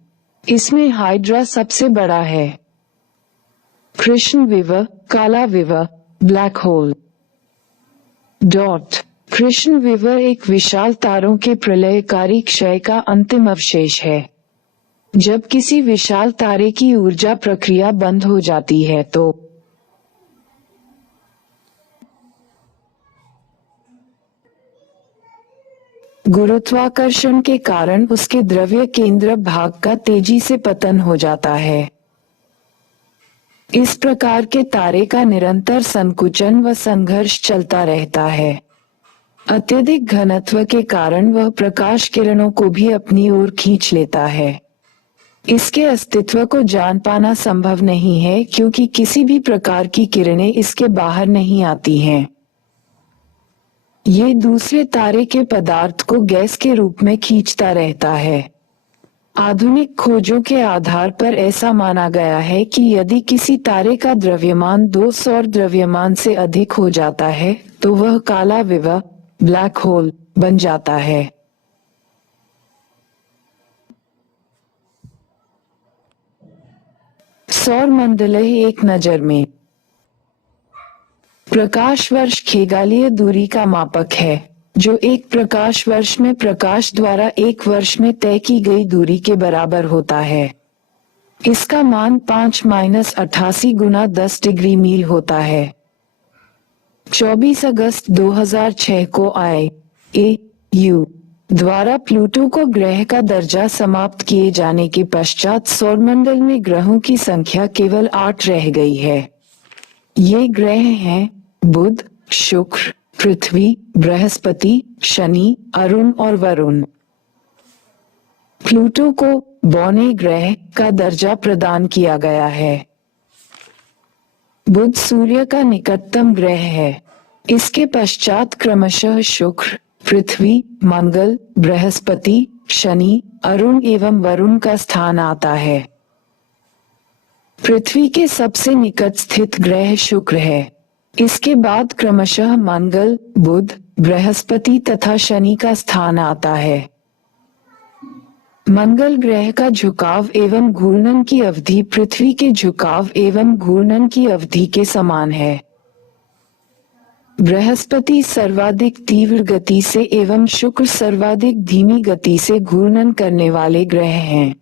इसमें हाइड्रा सबसे बड़ा है। कृष्ण विवर काला विवर ब्लैक होल डॉट कृष्ण विवर एक विशाल तारों के प्रलयकारी क्षय का अंतिम अवशेष है। जब किसी विशाल तारे की ऊर्जा प्रक्रिया बंद हो जाती है तो गुरुत्वाकर्षण के कारण उसके द्रव्य केंद्र भाग का तेजी से पतन हो जाता है। इस प्रकार के तारे का निरंतर संकुचन व संघर्ष चलता रहता है। अत्यधिक घनत्व के कारण वह प्रकाश किरणों को भी अपनी ओर खींच लेता है। इसके अस्तित्व को जान पाना संभव नहीं है क्योंकि किसी भी प्रकार की किरणें इसके बाहर नहीं आती हैं। ये दूसरे तारे के पदार्थ को गैस के रूप में खींचता रहता है। आधुनिक खोजों के आधार पर ऐसा माना गया है कि यदि किसी तारे का द्रव्यमान 2 सौर द्रव्यमान से अधिक हो जाता है तो वह काला विवर ब्लैक होल बन जाता है। सौर मंडल एक नजर में प्रकाश वर्ष खगोलीय दूरी का मापक है। जो एक प्रकाश वर्ष में प्रकाश द्वारा एक वर्ष में तय की गई दूरी के बराबर होता है। इसका मान 5-88 गुना 10 डिग्री मील होता है। 24 अगस्त 2006 को IAU द्वारा प्लूटो को ग्रह का दर्जा समाप्त किए जाने के पश्चात सौरमंडल में ग्रहों की संख्या केवल 8 रह गई है। ये ग्रह हैं बुध, शुक्र, पृथ्वी, बृहस्पति, शनि, अरुण और वरुण। प्लूटो को बौने ग्रह का दर्जा प्रदान किया गया है। बुध सूर्य का निकटतम ग्रह है। इसके पश्चात क्रमशः शुक्र, पृथ्वी, मंगल, बृहस्पति, शनि, अरुण एवं वरुण का स्थान आता है। पृथ्वी के सबसे निकट स्थित ग्रह शुक्र है। इसके बाद क्रमशः मंगल, बुध, बृहस्पति तथा शनि का स्थान आता है। मंगल ग्रह का झुकाव एवं घूर्णन की अवधि पृथ्वी के झुकाव एवं घूर्णन की अवधि के समान है। बृहस्पति सर्वाधिक तीव्र गति से एवं शुक्र सर्वाधिक धीमी गति से घूर्णन करने वाले ग्रह हैं।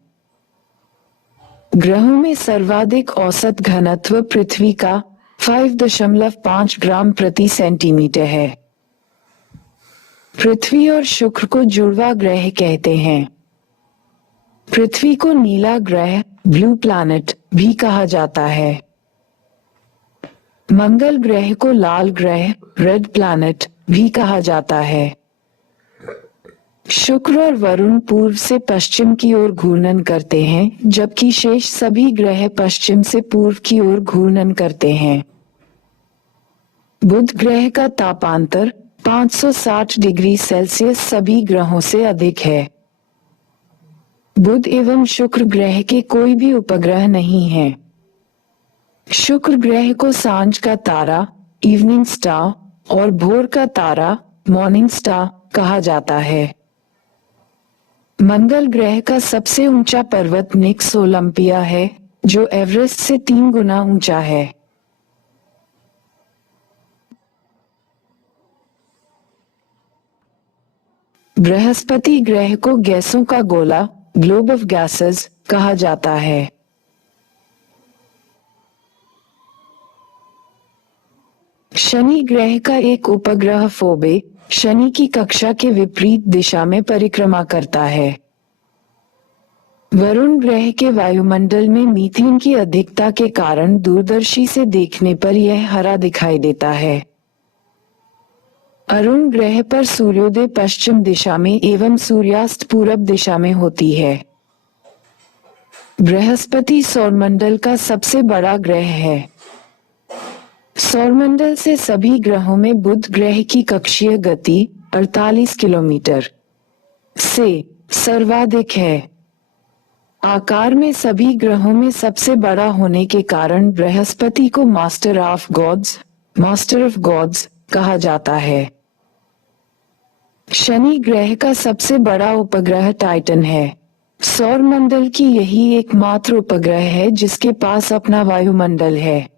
ग्रहों में सर्वाधिक औसत घनत्व पृथ्वी का 5.5 ग्राम प्रति सेंटीमीटर है। पृथ्वी और शुक्र को जुड़वा ग्रह कहते हैं। पृथ्वी को नीला ग्रह, ब्लू प्लैनेट भी कहा जाता है। मंगल ग्रह को लाल ग्रह, रेड प्लैनेट भी कहा जाता है। शुक्र और वरुण पूर्व से पश्चिम की ओर घूर्णन करते हैं, जबकि शेष सभी ग्रह पश्चिम से पूर्व की ओर घूर्णन करते हैं। बुध ग्रह का तापांतर 560 डिग्री सेल्सियस सभी ग्रहों से अधिक है। बुध एवं शुक्र ग्रह के कोई भी उपग्रह नहीं है। शुक्र ग्रह को सांझ का तारा, इवनिंग स्टार और भोर का तारा, मॉर्निंग स्टार कहा जाता है। मंगल ग्रह का सबसे ऊंचा पर्वत निक्स ओलंपिया है, जो एवरेस्ट से 3 गुना ऊंचा है। बृहस्पति ग्रह को गैसों का गोला, ग्लोब ऑफ गैसेस कहा जाता है। शनि ग्रह का एक उपग्रह फोबे शनि की कक्षा के विपरीत दिशा में परिक्रमा करता है। वरुण ग्रह के वायुमंडल में मीथेन की अधिकता के कारण दूरदर्शी से देखने पर यह हरा दिखाई देता है। अरुण ग्रह पर सूर्योदय पश्चिम दिशा में एवं सूर्यास्त पूरब दिशा में होती है। बृहस्पति सौरमंडल का सबसे बड़ा ग्रह है। सौरमंडल से सभी ग्रहों में बुध ग्रह की कक्षीय गति 48 किलोमीटर से सर्वाधिक है। आकार में सभी ग्रहों में सबसे बड़ा होने के कारण बृहस्पति को मास्टर ऑफ गॉड्स कहा जाता है। शनि ग्रह का सबसे बड़ा उपग्रह टाइटन है। सौरमंडल की यही एकमात्र उपग्रह है जिसके पास अपना वायुमंडल है।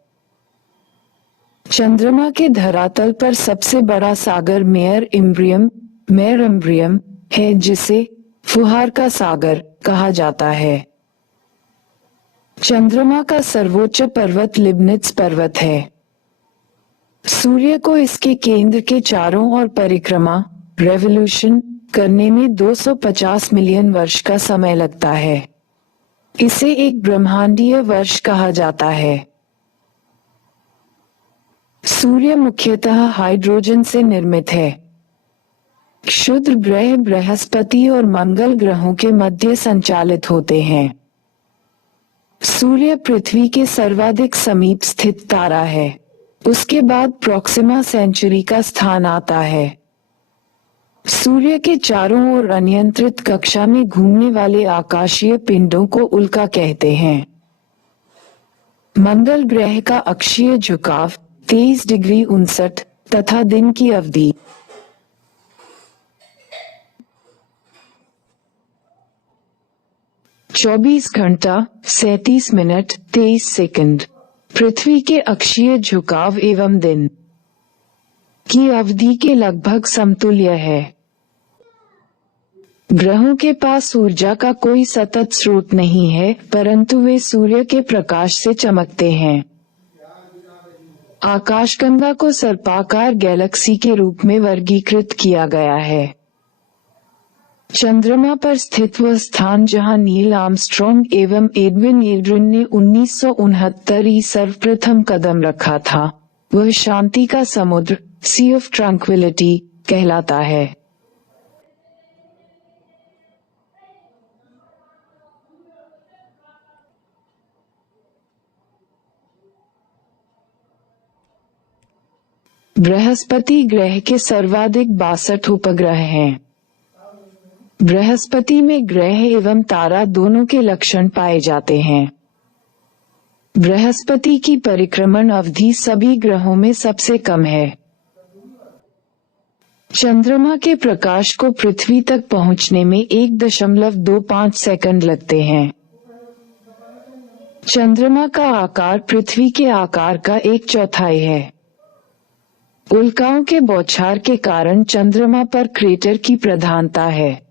चंद्रमा के धरातल पर सबसे बड़ा सागर मेयर इम्ब्रियम है, जिसे फुहार का सागर कहा जाता है। चंद्रमा का सर्वोच्च पर्वत लिबनिट्स पर्वत है। सूर्य को इसके केंद्र के चारों ओर परिक्रमा रेवोल्यूशन करने में 250 मिलियन वर्ष का समय लगता है। इसे एक ब्रह्मांडीय वर्ष कहा जाता है। सूर्य मुख्यतः हाइड्रोजन से निर्मित है। क्षुद्र ग्रह बृहस्पति और मंगल ग्रहों के मध्य संचालित होते हैं। सूर्य पृथ्वी के सर्वाधिक समीप स्थित तारा है। उसके बाद प्रोक्सिमा सेंचुरी का स्थान आता है। सूर्य के चारों ओर अनियंत्रित कक्षा में घूमने वाले आकाशीय पिंडों को उल्का कहते हैं। मंगल ग्रह का अक्षीय झुकाव 23 डिग्री 59 तथा दिन की अवधि 24 घंटा 37 मिनट 23 सेकंड। पृथ्वी के अक्षीय झुकाव एवं दिन की अवधि के लगभग समतुल्य है। ग्रहों के पास ऊर्जा का कोई सतत स्रोत नहीं है, परंतु वे सूर्य के प्रकाश से चमकते हैं। आकाशगंगा को सर्पाकार गैलेक्सी के रूप में वर्गीकृत किया गया है। चंद्रमा पर स्थित वह स्थान जहां नील आर्मस्ट्रॉन्ग एवं एडविन एल्ड्रिन ने 1969 सर्वप्रथम कदम रखा था, वह शांति का समुद्र, सी ऑफ ट्रैंक्विलिटी कहलाता है। बृहस्पति ग्रह के सर्वाधिक 62 उपग्रह हैं। बृहस्पति में ग्रह एवं तारा दोनों के लक्षण पाए जाते हैं। बृहस्पति की परिक्रमण अवधि सभी ग्रहों में सबसे कम है। चंद्रमा के प्रकाश को पृथ्वी तक पहुंचने में 1.25 सेकंड लगते हैं। चंद्रमा का आकार पृथ्वी के आकार का 1/4 है। उल्काओं के बौछार के कारण चंद्रमा पर क्रेटर की प्रधानता है।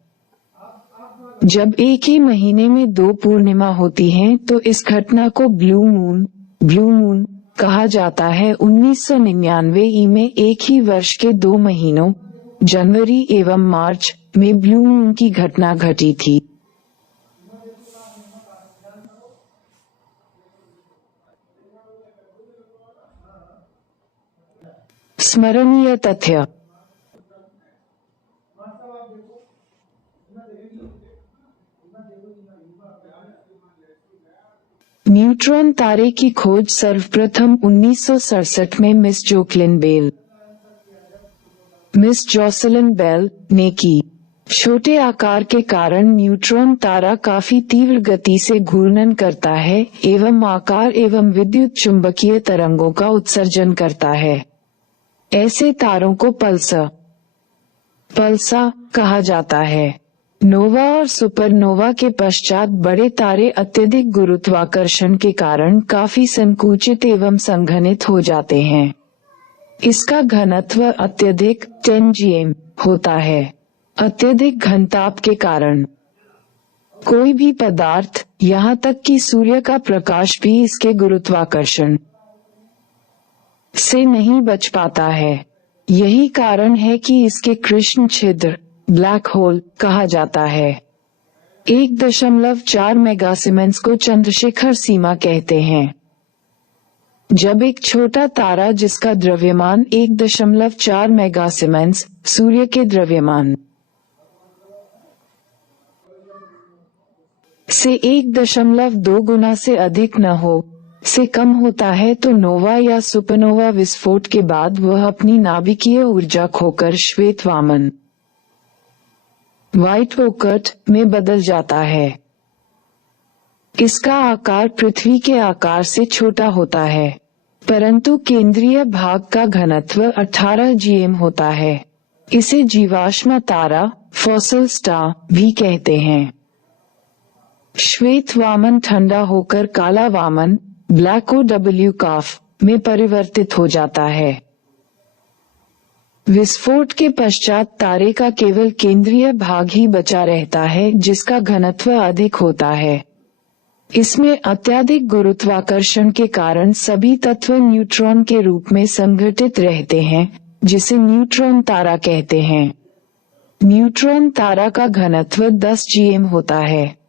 जब एक ही महीने में 2 पूर्णिमा होती हैं, तो इस घटना को ब्लू मून कहा जाता है। 1999 में एक ही वर्ष के 2 महीनों, जनवरी एवं मार्च में ब्लू मून की घटना घटी थी। स्मरणीय तथ्य। न्यूट्रॉन तारे की खोज सर्वप्रथम 1967 में मिस जॉसलिन बेल ने की। छोटे आकार के कारण न्यूट्रॉन तारा काफी तीव्र गति से घूर्णन करता है एवं आकार एवं विद्युत चुंबकीय तरंगों का उत्सर्जन करता है। ऐसे तारों को पल्सर कहा जाता है। नोवा और सुपरनोवा के पश्चात बड़े तारे अत्यधिक गुरुत्वाकर्षण के कारण काफी संकुचित एवं संघनित हो जाते हैं। इसका घनत्व अत्यधिक 10 GeM होता है। अत्यधिक घनताप के कारण कोई भी पदार्थ, यहाँ तक कि सूर्य का प्रकाश भी इसके गुरुत्वाकर्षण से नहीं बच पाता है। यही कारण है कि इसके कृष्ण छिद्र, ब्लैक होल कहा जाता है। 1.4 मेगासीमेंस को चंद्रशेखर सीमा कहते हैं। जब एक छोटा तारा जिसका द्रव्यमान 1.4 मेगासीमेंस सूर्य के द्रव्यमान से 1.2 गुना से अधिक न हो से कम होता है, तो नोवा या सुपरनोवा विस्फोट के बाद वह अपनी नाभिकीय ऊर्जा खोकर श्वेत वामन व्हाइट ओकट में बदल जाता है। इसका आकार पृथ्वी के आकार से छोटा होता है, परंतु केंद्रीय भाग का घनत्व 18 GeM होता है। इसे जीवाश्म तारा, फॉसिल स्टार भी कहते हैं। श्वेत वामन ठंडा होकर काला वामन, ब्लैक OW काफ में परिवर्तित हो जाता है। विस्फोट के पश्चात तारे का केवल केंद्रीय भाग ही बचा रहता है, जिसका घनत्व अधिक होता है। इसमें अत्यधिक गुरुत्वाकर्षण के कारण सभी तत्व न्यूट्रॉन के रूप में संघटित रहते हैं, जिसे न्यूट्रॉन तारा कहते हैं। न्यूट्रॉन तारा का घनत्व 10 GeM होता है।